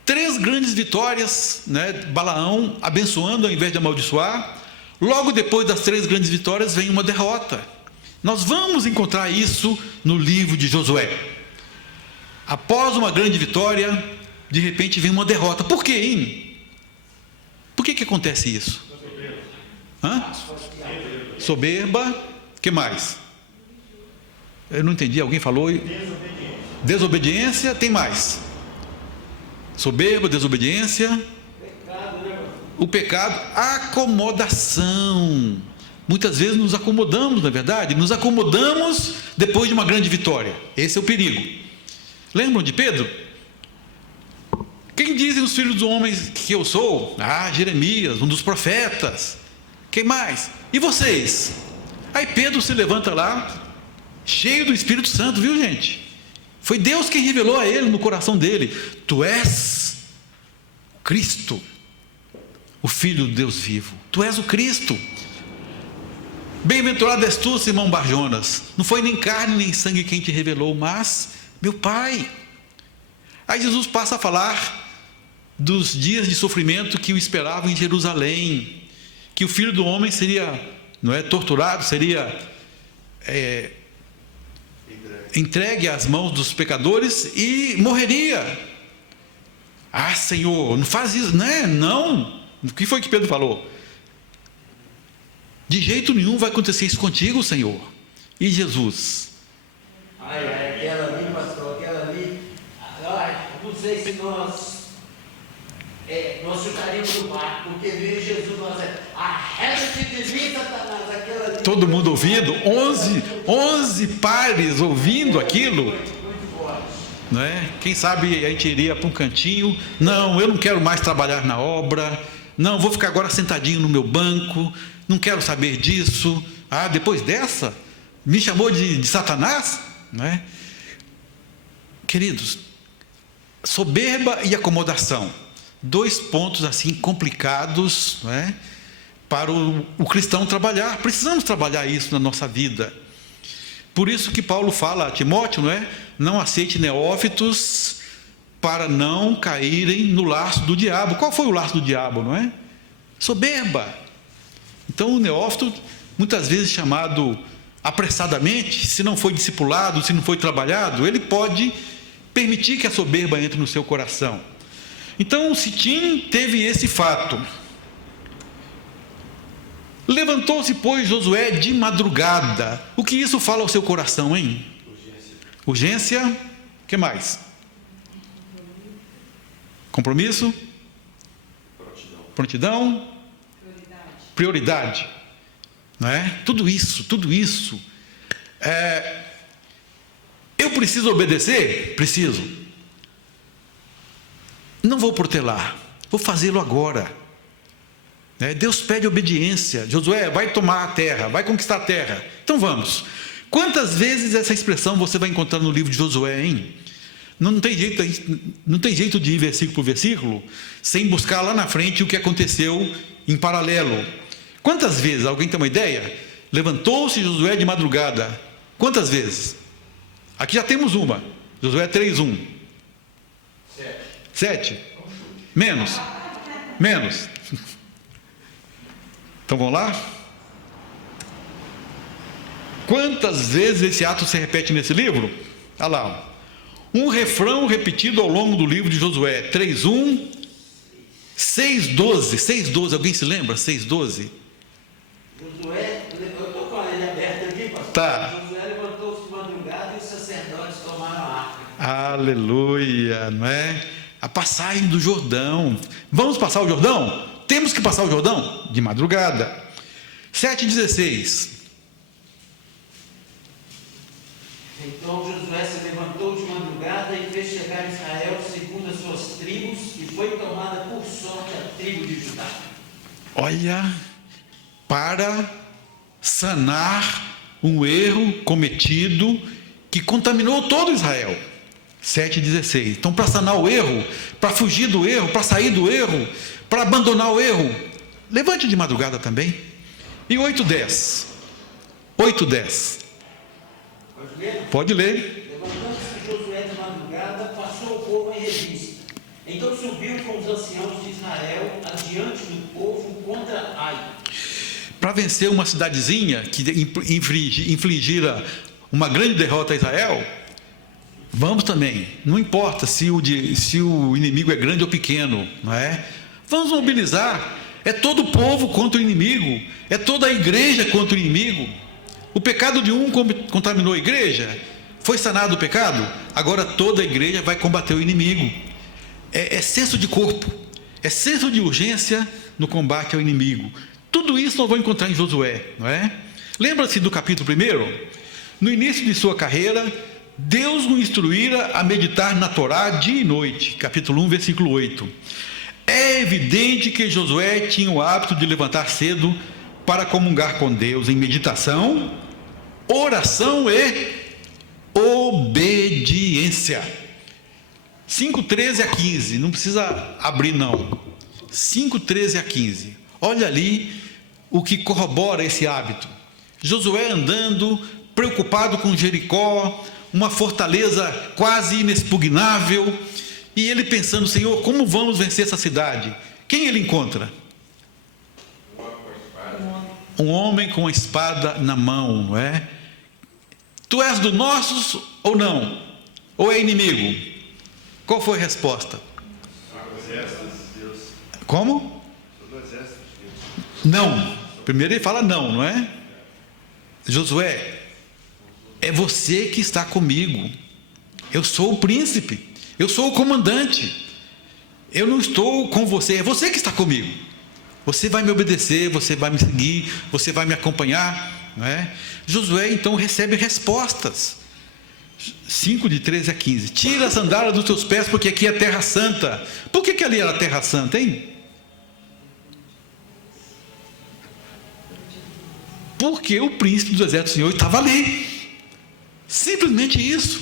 3 grandes vitórias, né? Balaão abençoando ao invés de amaldiçoar. Logo depois das 3 grandes vitórias vem uma derrota. Nós vamos encontrar isso no livro de Josué. Após uma grande vitória, de repente vem uma derrota. Por quê, hein? Por que acontece isso? Soberba. O que mais? Eu não entendi, alguém falou? Desobediência. Tem mais? Soberba, desobediência. O pecado, acomodação. Muitas vezes nos acomodamos, não é verdade? Nos acomodamos depois de uma grande vitória. Esse é o perigo. Lembram de Pedro? Quem dizem os filhos dos homens que eu sou? Jeremias, um dos profetas. Quem mais? E vocês? Aí Pedro se levanta lá, cheio do Espírito Santo, viu, gente? Foi Deus quem revelou a ele no coração dele: tu és Cristo, o Filho do Deus vivo. Tu és o Cristo. Bem-aventurado és tu, Simão Barjonas. Não foi nem carne nem sangue quem te revelou, mas meu Pai. Aí Jesus passa a falar dos dias de sofrimento que o esperavam em Jerusalém, que o Filho do Homem seria, não é, torturado, seria entregue às mãos dos pecadores e morreria. Senhor, não faz isso, né? Não. O que foi que Pedro falou? De jeito nenhum vai acontecer isso contigo, Senhor. E Jesus? Aquela ali, pastor, aquela ali. Não sei se nós ficaríamos no barco, porque veio Jesus, arreda-te de mim, Satanás, aquela ali. Todo mundo ouvindo, 11 pares ouvindo aquilo. Não é? Quem sabe a gente iria para um cantinho. Não, eu não quero mais trabalhar na obra. Não, vou ficar agora sentadinho no meu banco. Não quero saber disso. Depois dessa, me chamou de Satanás, não é? Queridos, soberba e acomodação, 2 pontos assim complicados, não é? Para o cristão trabalhar. Precisamos trabalhar isso na nossa vida. Por isso que Paulo fala a Timóteo, não é? Não aceite neófitos para não caírem no laço do diabo. Qual foi o laço do diabo, não é? Soberba. Então o neófito, muitas vezes chamado apressadamente, se não foi discipulado, se não foi trabalhado, ele pode permitir que a soberba entre no seu coração. Então Sitim teve esse fato. Levantou-se, pois, Josué de madrugada. O que isso fala ao seu coração, hein? Urgência. O que mais? Compromisso. Prontidão. Prioridade. Não é? Tudo isso. Eu preciso obedecer? Preciso. Não vou protelar. Vou fazê-lo agora. Deus pede obediência. Josué, vai tomar a terra, vai conquistar a terra. Então vamos. Quantas vezes essa expressão você vai encontrar no livro de Josué, hein? Não tem jeito de ir versículo por versículo sem buscar lá na frente o que aconteceu em paralelo. Quantas vezes? Alguém tem uma ideia? Levantou-se Josué de madrugada. Quantas vezes? Aqui já temos uma. Josué 3:1. 7. Menos. Então vamos lá? Quantas vezes esse ato se repete nesse livro? Olha lá. Um refrão repetido ao longo do livro de Josué. 3:1, 6:12. 6:12, alguém se lembra? 6:12. Josué, eu estou com a lei aberta aqui, pastor. Tá. Josué levantou-se de madrugada e os sacerdotes tomaram a arca. Aleluia, não é? A passagem do Jordão. Vamos passar o Jordão? Temos que passar o Jordão? De madrugada. 7:16. Então Josué se levantou de madrugada e fez chegar Israel segundo as suas tribos, e foi tomada por sorte a tribo de Judá. Olha, para sanar um erro cometido que contaminou todo Israel. 7:16. Então, para sanar o erro, para fugir do erro, para sair do erro, para abandonar o erro, levante de madrugada também. E 8:10. 8:10. Pode ler? Pode ler. Levantando-se Josué de madrugada, passou o povo em revista. Então subiu com os anciãos de Israel adiante do povo contra Ai. Para vencer uma cidadezinha que infligira uma grande derrota a Israel, vamos também, não importa se o inimigo é grande ou pequeno, não é? Vamos mobilizar. É todo o povo contra o inimigo, é toda a igreja contra o inimigo. O pecado de um contaminou a igreja, foi sanado o pecado, agora toda a igreja vai combater o inimigo. É senso de corpo, é senso de urgência no combate ao inimigo. Tudo isso nós vamos encontrar em Josué, não é? Lembra-se do capítulo 1? No início de sua carreira, Deus o instruíra a meditar na Torá dia e noite. Capítulo 1, versículo 8. É evidente que Josué tinha o hábito de levantar cedo para comungar com Deus em meditação, oração e obediência. 5:13-15, não precisa abrir não. 5:13-15. Olha ali o que corrobora esse hábito. Josué andando, preocupado com Jericó, uma fortaleza quase inexpugnável, e ele pensando: Senhor, como vamos vencer essa cidade? Quem ele encontra? Um homem com a espada na mão, não é? Tu és dos nossos ou não? Ou é inimigo? Qual foi a resposta? Como? Não. Primeiro ele fala não é? Josué, é você que está comigo. Eu sou o príncipe. Eu sou o comandante. Eu não estou com você. É você que está comigo. Você vai me obedecer, você vai me seguir, você vai me acompanhar, não é? Josué então recebe respostas. 5:13-15. Tira a sandália dos teus pés, porque aqui é terra santa. Por que ali era terra santa, hein? Porque o príncipe do exército do Senhor estava ali. Simplesmente isso.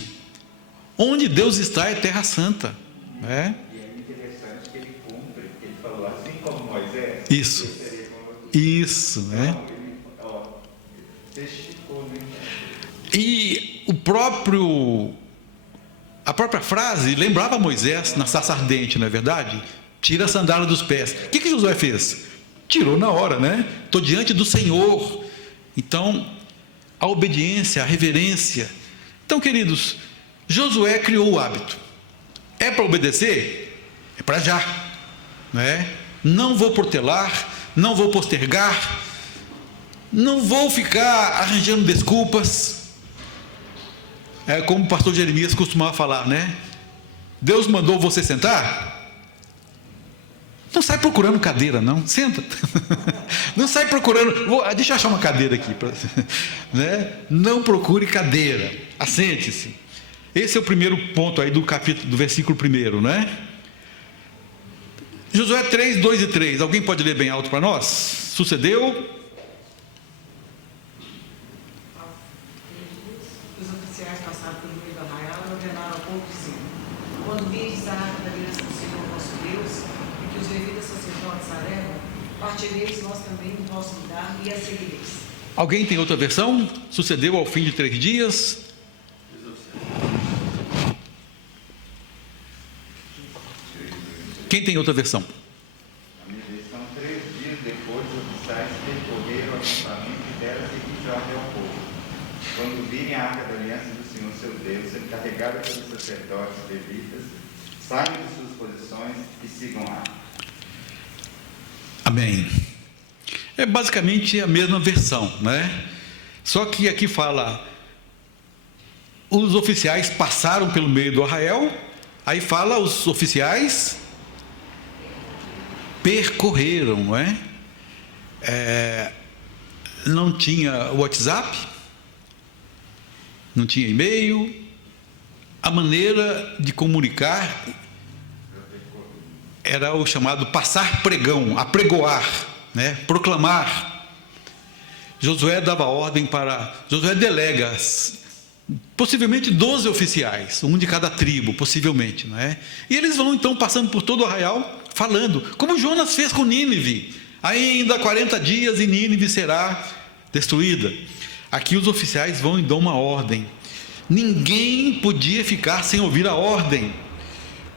Onde Deus está é terra santa, não é? E é interessante que ele cumpre, porque ele falou assim como Moisés. Isso, né? Testificou, né? E a própria frase lembrava Moisés na sarça ardente, não é verdade? Tira a sandália dos pés. O que Josué fez? Tirou na hora, né? Estou diante do Senhor. Então, a obediência, a reverência. Então, queridos, Josué criou o hábito. É para obedecer? É para já, não é? Não vou protelar, não vou postergar, não vou ficar arranjando desculpas. É como o pastor Jeremias costumava falar, né? Deus mandou você sentar? Não sai procurando cadeira, não. Senta. Não sai procurando. Deixa eu achar uma cadeira aqui. Né? Não procure cadeira. Assente-se. Esse é o primeiro ponto aí do capítulo, do versículo 1, né? Josué 3, 2 e 3. Alguém pode ler bem alto para nós? Sucedeu? Os oficiais passaram pelo meio do arraial e ordenaram ao povo, dizendo: quando virdes a arca da aliança do Senhor vosso Deus, e que os levitas sacerdotes a levam, partireis vós também do vosso lugar e a seguireis. Alguém tem outra versão? Sucedeu ao fim de 3 dias? Quem tem outra versão? Na minha versão, 3 dias depois, os oficiais percorreram o acampamento e deram a seguinte ordem ao povo: quando virem a arca da aliança do Senhor, seu Deus, sendo carregada pelos sacerdotes levitas, saiam de suas posições e sigam a arca. Amém. É basicamente a mesma versão, né? Só que aqui fala, os oficiais passaram pelo meio do arraial, aí fala, os oficiais percorreram, não é? Não tinha WhatsApp, não tinha e-mail, a maneira de comunicar era o chamado passar pregão, apregoar, né? Proclamar. Josué dava ordem Josué delega, possivelmente 12 oficiais, um de cada tribo, possivelmente, não é? E eles vão então passando por todo o arraial, falando, como Jonas fez com Nínive, ainda 40 dias e Nínive será destruída. Aqui os oficiais vão e dão uma ordem. Ninguém podia ficar sem ouvir a ordem.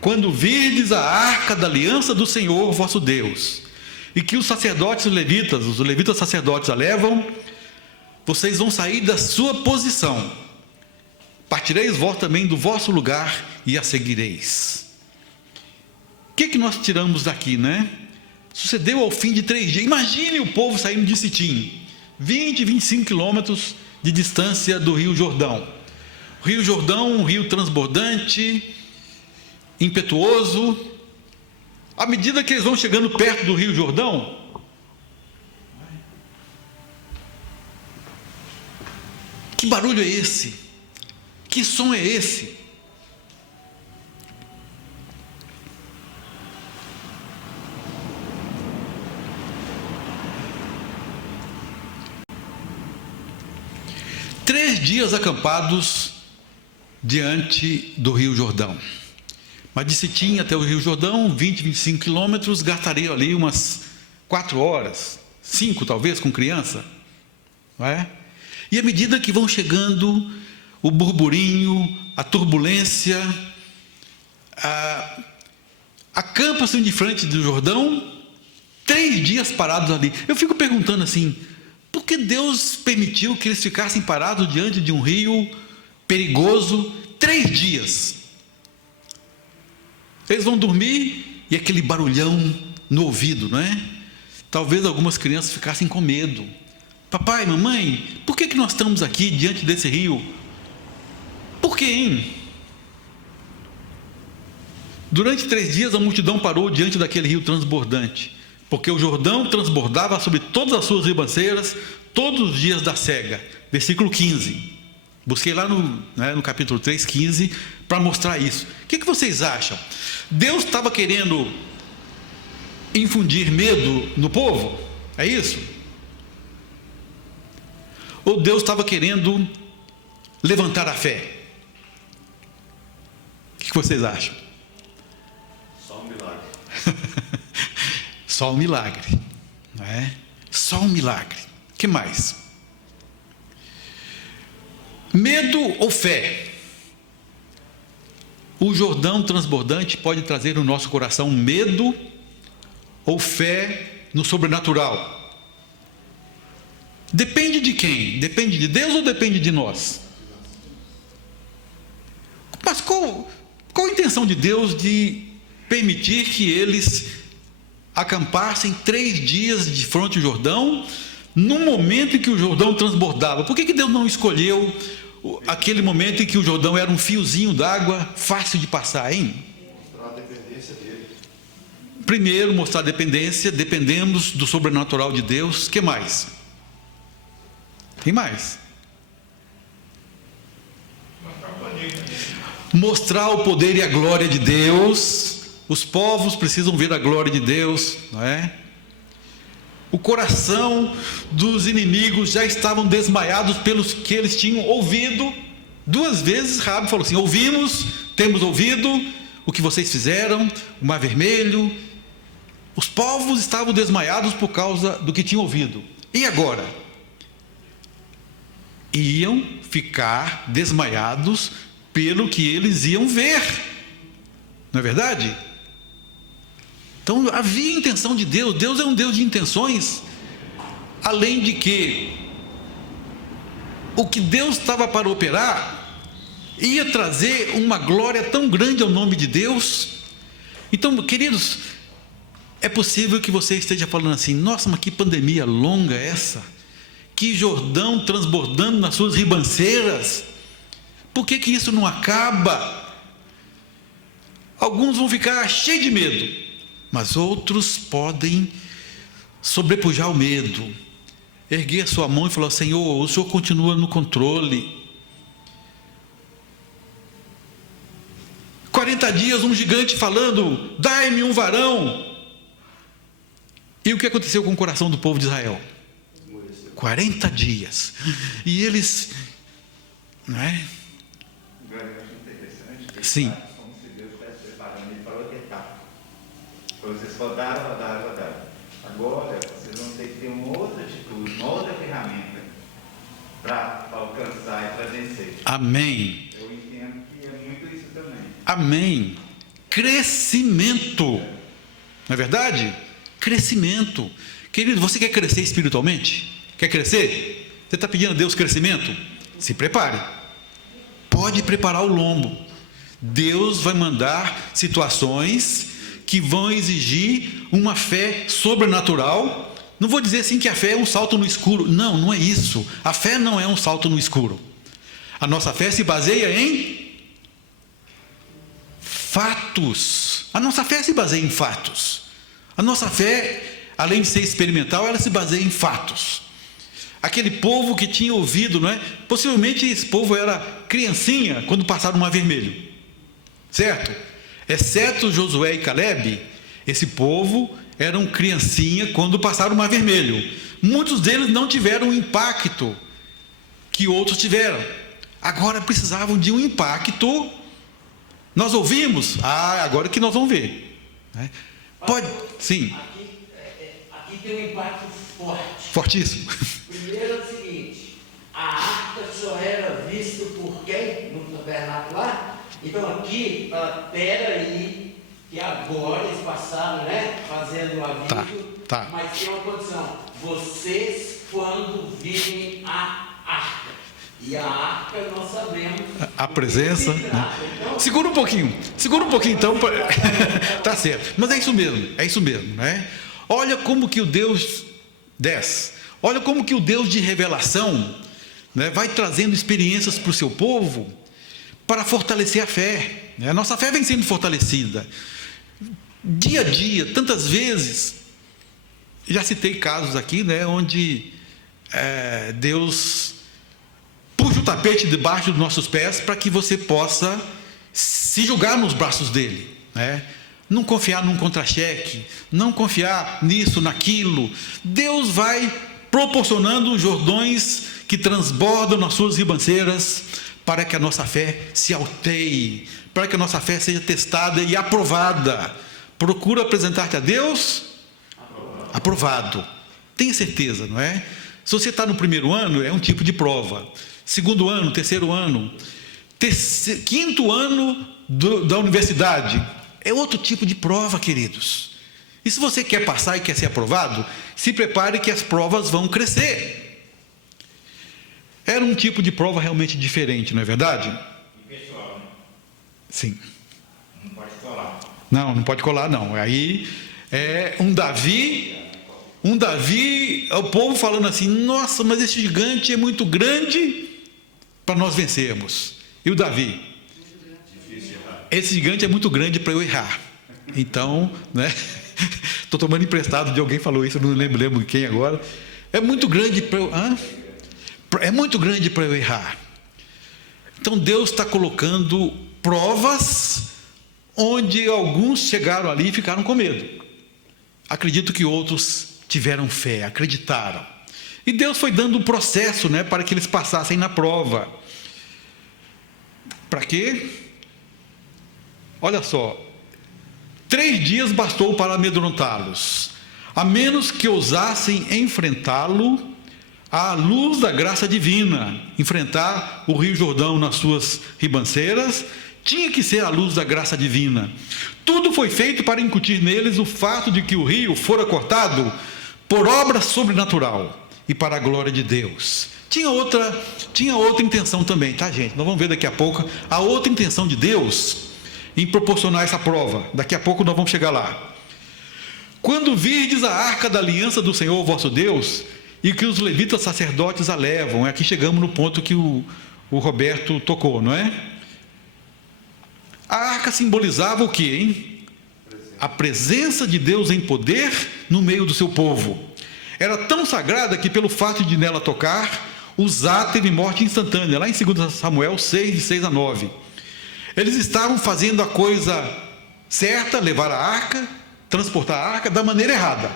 Quando virdes a arca da aliança do Senhor vosso Deus, e que os sacerdotes os levitas sacerdotes a levam, vocês vão sair da sua posição, partireis vós também do vosso lugar e a seguireis. O que nós tiramos daqui, né? Sucedeu ao fim de 3 dias. Imagine o povo saindo de Sitim, 20, 25 quilômetros de distância do Rio Jordão. O Rio Jordão, um rio transbordante, impetuoso. À medida que eles vão chegando perto do Rio Jordão, que barulho é esse? Que som é esse? Três dias acampados diante do Rio Jordão. Mas de Sitim até o Rio Jordão, 20, 25 quilômetros, gastaria ali umas 4 horas, 5 talvez, com criança. Não é? E à medida que vão chegando, o burburinho, a turbulência, acampa-se de frente do Jordão, 3 dias parados ali. Eu fico perguntando assim, por que Deus permitiu que eles ficassem parados diante de um rio perigoso 3 dias? Eles vão dormir e aquele barulhão no ouvido, não é? Talvez algumas crianças ficassem com medo. Papai, mamãe, por que nós estamos aqui diante desse rio? Por quê, hein? Durante 3 dias a multidão parou diante daquele rio transbordante, porque o Jordão transbordava sobre todas as suas ribanceiras todos os dias da cega. Versículo 15. Busquei lá no capítulo 3, 15, para mostrar isso. O que vocês acham? Deus estava querendo infundir medo no povo? É isso? Ou Deus estava querendo levantar a fé? O que vocês acham? Só um milagre. Só um milagre, não é? Só um milagre. O que mais? Medo ou fé? O Jordão transbordante pode trazer no nosso coração medo ou fé no sobrenatural? Depende de quem? Depende de Deus ou depende de nós? Mas qual a intenção de Deus de permitir que eles acampassem 3 dias de fronte ao Jordão, no momento em que o Jordão transbordava? Por que Deus não escolheu aquele momento em que o Jordão era um fiozinho d'água fácil de passar, hein? Mostrar a dependência dele. Primeiro, mostrar a dependência, dependemos do sobrenatural de Deus. O que mais? Tem mais? Mostrar o poder e a glória de Deus. Os povos precisam ver a glória de Deus, não é? O coração dos inimigos já estavam desmaiados pelos que eles tinham ouvido. 2 vezes Raabe falou assim: ouvimos, temos ouvido o que vocês fizeram, o Mar Vermelho. Os povos estavam desmaiados por causa do que tinham ouvido. E agora? Iam ficar desmaiados pelo que eles iam ver. Não é verdade? Então havia intenção de Deus. Deus é um Deus de intenções. Além de que o que Deus estava para operar ia trazer uma glória tão grande ao nome de Deus. Então, queridos, é possível que você esteja falando assim: nossa, mas que pandemia longa é essa? Que Jordão transbordando nas suas ribanceiras, por que isso não acaba? Alguns vão ficar cheios de medo, mas outros podem sobrepujar o medo, erguer a sua mão e falar: Senhor, o Senhor continua no controle. 40 dias um gigante falando: dai-me um varão. E o que aconteceu com o coração do povo de Israel? 40 dias. E eles, não é? Agora eu acho interessante que Sim. como se Deus estivesse preparando, ele falou que tá. Vocês rodaram. Agora vocês vão ter que ter uma outra atitude, uma outra ferramenta para alcançar e para vencer. Amém. Eu entendo que é muito isso também. Amém. Crescimento. Não é verdade? Crescimento. Querido, você quer crescer espiritualmente? Quer crescer? Você está pedindo a Deus crescimento? Se prepare. Pode preparar o lombo. Deus vai mandar situações que vão exigir uma fé sobrenatural. Não vou dizer assim que a fé é um salto no escuro. Não, não é isso. A fé não é um salto no escuro. A nossa fé se baseia em fatos. A nossa fé se baseia em fatos. A nossa fé, além de ser experimental, ela se baseia em fatos. Aquele povo que tinha ouvido, não é? Possivelmente esse povo era criancinha quando passaram o Mar Vermelho, certo? Exceto Josué e Calebe, esse povo eram criancinha quando passaram o Mar Vermelho. Muitos deles não tiveram o impacto que outros tiveram. Agora precisavam de um impacto. Nós ouvimos, agora que nós vamos ver, né? Pode, sim. Aqui tem um impacto forte. Fortíssimo. Primeiro é o seguinte: a arca só era vista por quem? No tabernáculo lá. Então aqui, peraí, que agora eles passaram, né? Fazendo o aviso. Tá. Mas tem uma condição: vocês, quando virem a arca. E a arca nós sabemos. A presença. Né? Segura um pouquinho então. Tá certo. Mas é isso mesmo, né? Olha como que o Deus 10. Olha como que o Deus de revelação, né, vai trazendo experiências para o seu povo para fortalecer a fé. Né? A nossa fé vem sendo fortalecida. Dia a dia, tantas vezes. Já citei casos aqui, né, onde Deus puxa o tapete debaixo dos nossos pés para que você possa se jogar nos braços dele, né? Não confiar num contra-cheque, não confiar nisso, naquilo. Deus vai proporcionando jordões que transbordam nas suas ribanceiras para que a nossa fé se alteie, para que a nossa fé seja testada e aprovada. Procura apresentar-te a Deus aprovado. Tenha certeza, não é? Se você está no primeiro ano, é um tipo de prova. Segundo ano, terceiro ano, quinto ano da universidade, é outro tipo de prova, queridos. E se você quer passar e quer ser aprovado, se prepare que as provas vão crescer. Era um tipo de prova realmente diferente, não é verdade? E pessoal, né? Sim. Não pode colar. Não pode colar, não. Aí é um Davi, o povo falando assim: nossa, mas esse gigante é muito grande para nós vencermos. E o Davi? Esse gigante é muito grande para eu errar. Então, né? Estou tomando emprestado de alguém que falou isso, eu não lembro quem agora. É muito grande para eu... É muito grande para eu errar. Então Deus está colocando provas onde alguns chegaram ali e ficaram com medo. Acredito que outros tiveram fé, acreditaram. E Deus foi dando um processo, né, para que eles passassem na prova. Para quê? Olha só, 3 dias bastou para amedrontá-los, a menos que ousassem enfrentá-lo à luz da graça divina. Enfrentar o Rio Jordão nas suas ribanceiras tinha que ser à luz da graça divina. Tudo foi feito para incutir neles o fato de que o rio fora cortado por obra sobrenatural e para a glória de Deus. Tinha outra intenção também, tá, gente? Nós vamos ver daqui a pouco a outra intenção de Deus em proporcionar essa prova. Daqui a pouco nós vamos chegar lá. Quando virdes a arca da aliança do Senhor vosso Deus, e que os levitas sacerdotes a levam. Aqui chegamos no ponto que o Roberto tocou, não é? A arca simbolizava o quê, hein? A presença de Deus em poder no meio do seu povo. Era tão sagrada que, pelo fato de nela tocar, Uzá teve morte instantânea, lá em 2 Samuel 6, de 6 a 9. Eles estavam fazendo a coisa certa, levar a arca, transportar a arca da maneira errada.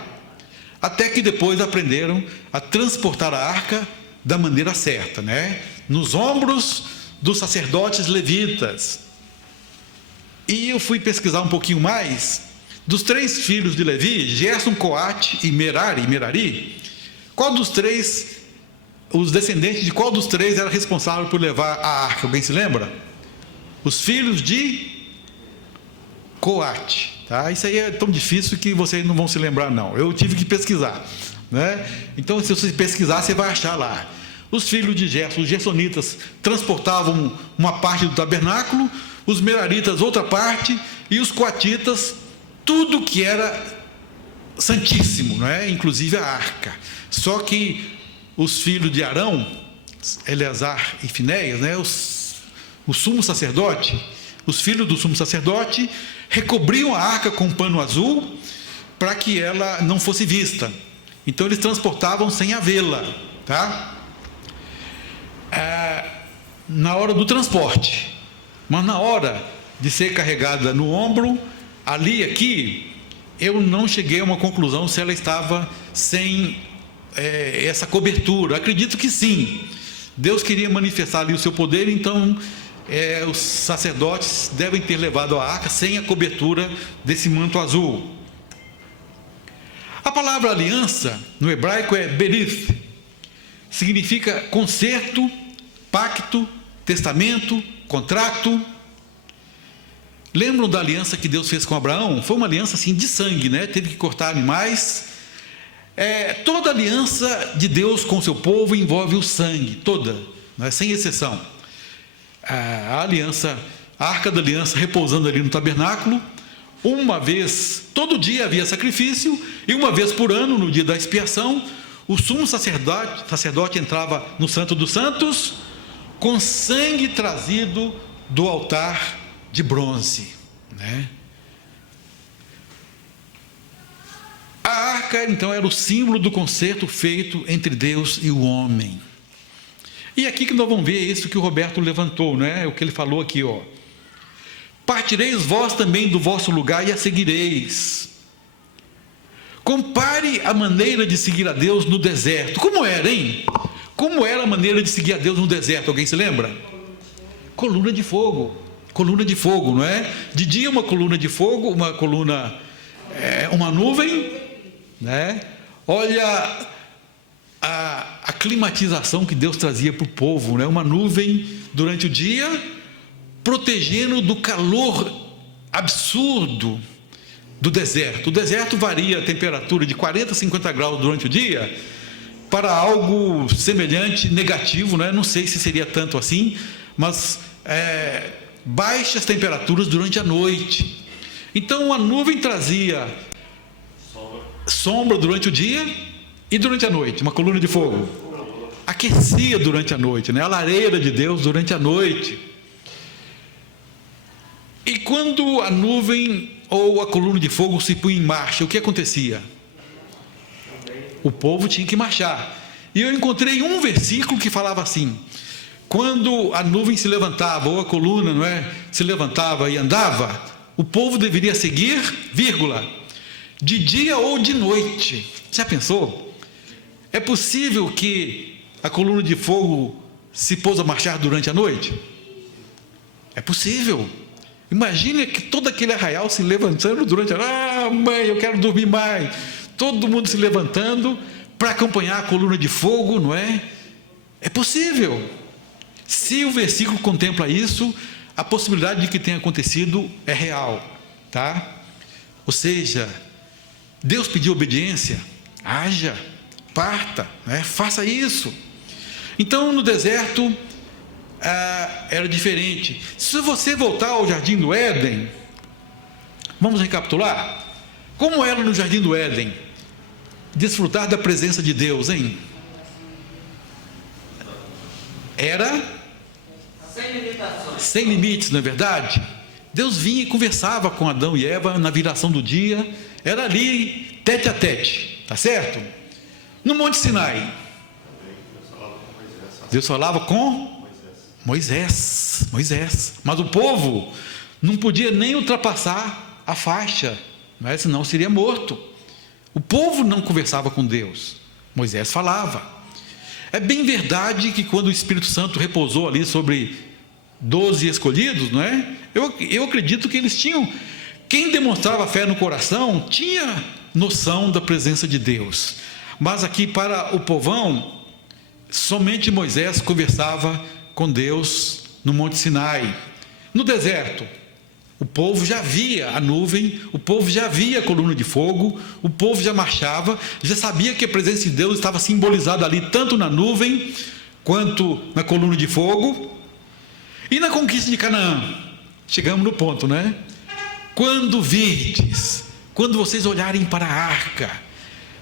Até que depois aprenderam a transportar a arca da maneira certa, né? Nos ombros dos sacerdotes levitas. E eu fui pesquisar um pouquinho mais. Dos 3 filhos de Levi, Gerson, Coate e Merari, qual dos 3, os descendentes de qual dos 3 era responsável por levar a arca? Alguém se lembra? Os filhos de Coate, tá? Isso aí é tão difícil que vocês não vão se lembrar, não. Eu tive que pesquisar, né? Então, se você pesquisar, você vai achar lá. Os filhos de Gerson, os gersonitas, transportavam uma parte do tabernáculo, os meraritas outra parte, e os coatitas tudo que era santíssimo, não é? Inclusive a arca. Só que os filhos de Arão, Eleazar e Finéias, né? O sumo sacerdote, os filhos do sumo sacerdote recobriam a arca com um pano azul para que ela não fosse vista. Então eles transportavam sem havê-la, tá? Na hora do transporte, mas na hora de ser carregada no ombro, ali, aqui, eu não cheguei a uma conclusão se ela estava sem essa cobertura. Acredito que sim. Deus queria manifestar ali o seu poder, então os sacerdotes devem ter levado a arca sem a cobertura desse manto azul. A palavra aliança no hebraico é berith, significa concerto, pacto, testamento, contrato. Lembram da aliança que Deus fez com Abraão? Foi uma aliança assim de sangue, né? Teve que cortar animais. Toda aliança de Deus com o seu povo envolve o sangue, toda, né? Sem exceção. A aliança, a arca da aliança repousando ali no tabernáculo, uma vez, todo dia havia sacrifício, e uma vez por ano, no dia da expiação, o sumo sacerdote entrava no Santo dos Santos com sangue trazido do altar de bronze, né? A arca, então, era o símbolo do concerto feito entre Deus e o homem. E aqui que nós vamos ver isso que o Roberto levantou, né? O que ele falou aqui, ó. Partireis vós também do vosso lugar e a seguireis. Compare a maneira de seguir a Deus no deserto. Como era, hein? Como era a maneira de seguir a Deus no deserto? Alguém se lembra? Coluna de fogo. Coluna de fogo, não é? De dia uma coluna de fogo, uma coluna, uma nuvem, né? Olha a climatização que Deus trazia para o povo, né? Uma nuvem durante o dia, protegendo do calor absurdo do deserto. O deserto varia a temperatura de 40 a 50 graus durante o dia para algo semelhante, negativo, né? Não sei se seria tanto assim, mas baixas temperaturas durante a noite. Então a nuvem trazia sombra durante o dia e durante a noite, uma coluna de fogo. Aquecia durante a noite, né? A lareira de Deus durante a noite. E quando a nuvem ou a coluna de fogo se punha em marcha, o que acontecia? O povo tinha que marchar. E eu encontrei um versículo que falava assim: quando a nuvem se levantava, ou a coluna, não é, se levantava e andava, o povo deveria seguir, vírgula, de dia ou de noite. Já pensou? É possível que a coluna de fogo se pôs a marchar durante a noite? É possível. Imagine que todo aquele arraial se levantando durante a noite. Mãe, eu quero dormir mais. Todo mundo se levantando para acompanhar a coluna de fogo, não é? É possível. Se o versículo contempla isso, a possibilidade de que tenha acontecido é real, tá? Ou seja, Deus pediu obediência, haja, parta, né? Faça isso. Então, no deserto, era diferente. Se você voltar ao Jardim do Éden, vamos recapitular? Como era no Jardim do Éden? Desfrutar da presença de Deus, hein? Era Sem limitações. sem limites, não é verdade? Deus vinha e conversava com Adão e Eva na viração do dia. Era ali, tete a tete, tá certo? No Monte Sinai, Deus falava com Moisés. Mas o povo não podia nem ultrapassar a faixa, né? Senão seria morto. O povo não conversava com Deus, Moisés falava. É bem verdade que quando o Espírito Santo repousou ali sobre 12 escolhidos, não é? Eu acredito que eles tinham, quem demonstrava fé no coração, tinha noção da presença de Deus. Mas aqui para o povão, somente Moisés conversava com Deus no Monte Sinai. No deserto, o povo já via a nuvem, o povo já via a coluna de fogo, o povo já marchava, já sabia que a presença de Deus estava simbolizada ali, tanto na nuvem, quanto na coluna de fogo. E na conquista de Canaã, chegamos no ponto, né? Quando virdes, quando vocês olharem para a arca,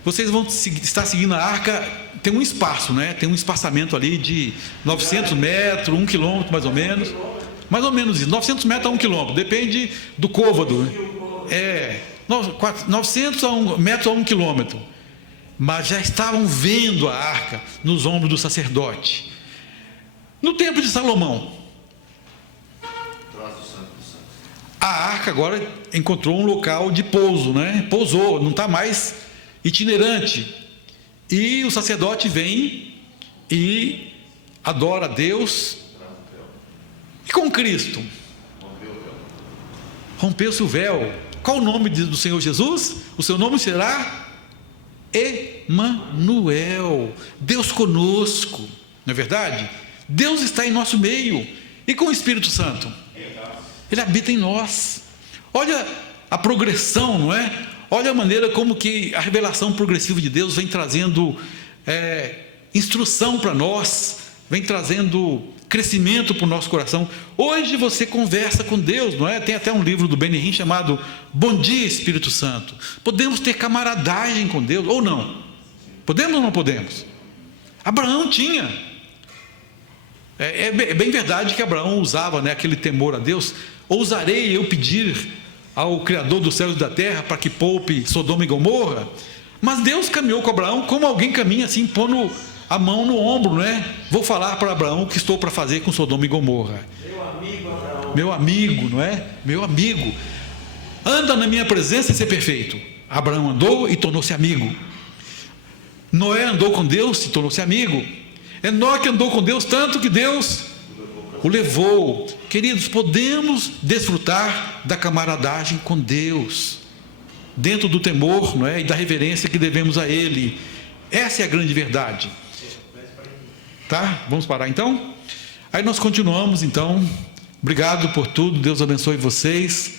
vocês vão estar seguindo a arca, tem um espaço, né? Tem um espaçamento ali de 900 metros, 1 quilômetro mais ou menos. Mais ou menos isso, 900 metros a 1 quilômetro, depende do côvado. 900 metros a 1 quilômetro. Mas já estavam vendo a arca nos ombros do sacerdote. No tempo de Salomão, a arca agora encontrou um local de pouso, né? Pousou, não está mais itinerante. E o sacerdote vem e adora a Deus. E com Cristo? Rompeu-se o véu. Qual o nome do Senhor Jesus? O seu nome será Emanuel, Deus conosco, não é verdade? Deus está em nosso meio. E com o Espírito Santo? Ele habita em nós. Olha a progressão, não é? Olha a maneira como que a revelação progressiva de Deus vem trazendo instrução para nós, vem trazendo crescimento para o nosso coração. Hoje você conversa com Deus, não é? Tem até um livro do Benihim chamado Bom Dia, Espírito Santo. Podemos ter camaradagem com Deus, ou não? Podemos ou não podemos? Abraão tinha. É bem verdade que Abraão usava, né, aquele temor a Deus. Ousarei eu pedir ao Criador dos céus e da terra para que poupe Sodoma e Gomorra? Mas Deus caminhou com Abraão como alguém caminha assim, pondo a mão no ombro, né? Vou falar para Abraão o que estou para fazer com Sodoma e Gomorra. Meu amigo Abraão. Meu amigo, não é? Meu amigo. Anda na minha presença e ser perfeito. Abraão andou e tornou-se amigo. Noé andou com Deus e tornou-se amigo. Enoque andou com Deus tanto que Deus o levou. Queridos, podemos desfrutar da camaradagem com Deus, dentro do temor, não é? E da reverência que devemos a Ele. Essa é a grande verdade. Tá? Vamos parar então? Aí nós continuamos então. Obrigado por tudo, Deus abençoe vocês.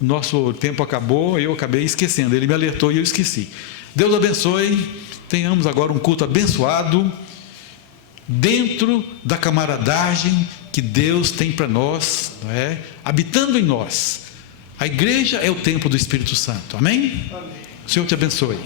Nosso tempo acabou, eu acabei esquecendo. Ele me alertou e eu esqueci. Deus abençoe. Tenhamos agora um culto abençoado, dentro da camaradagem que Deus tem para nós, não é? Habitando em nós. A igreja é o templo do Espírito Santo. Amém? Amém. O Senhor te abençoe.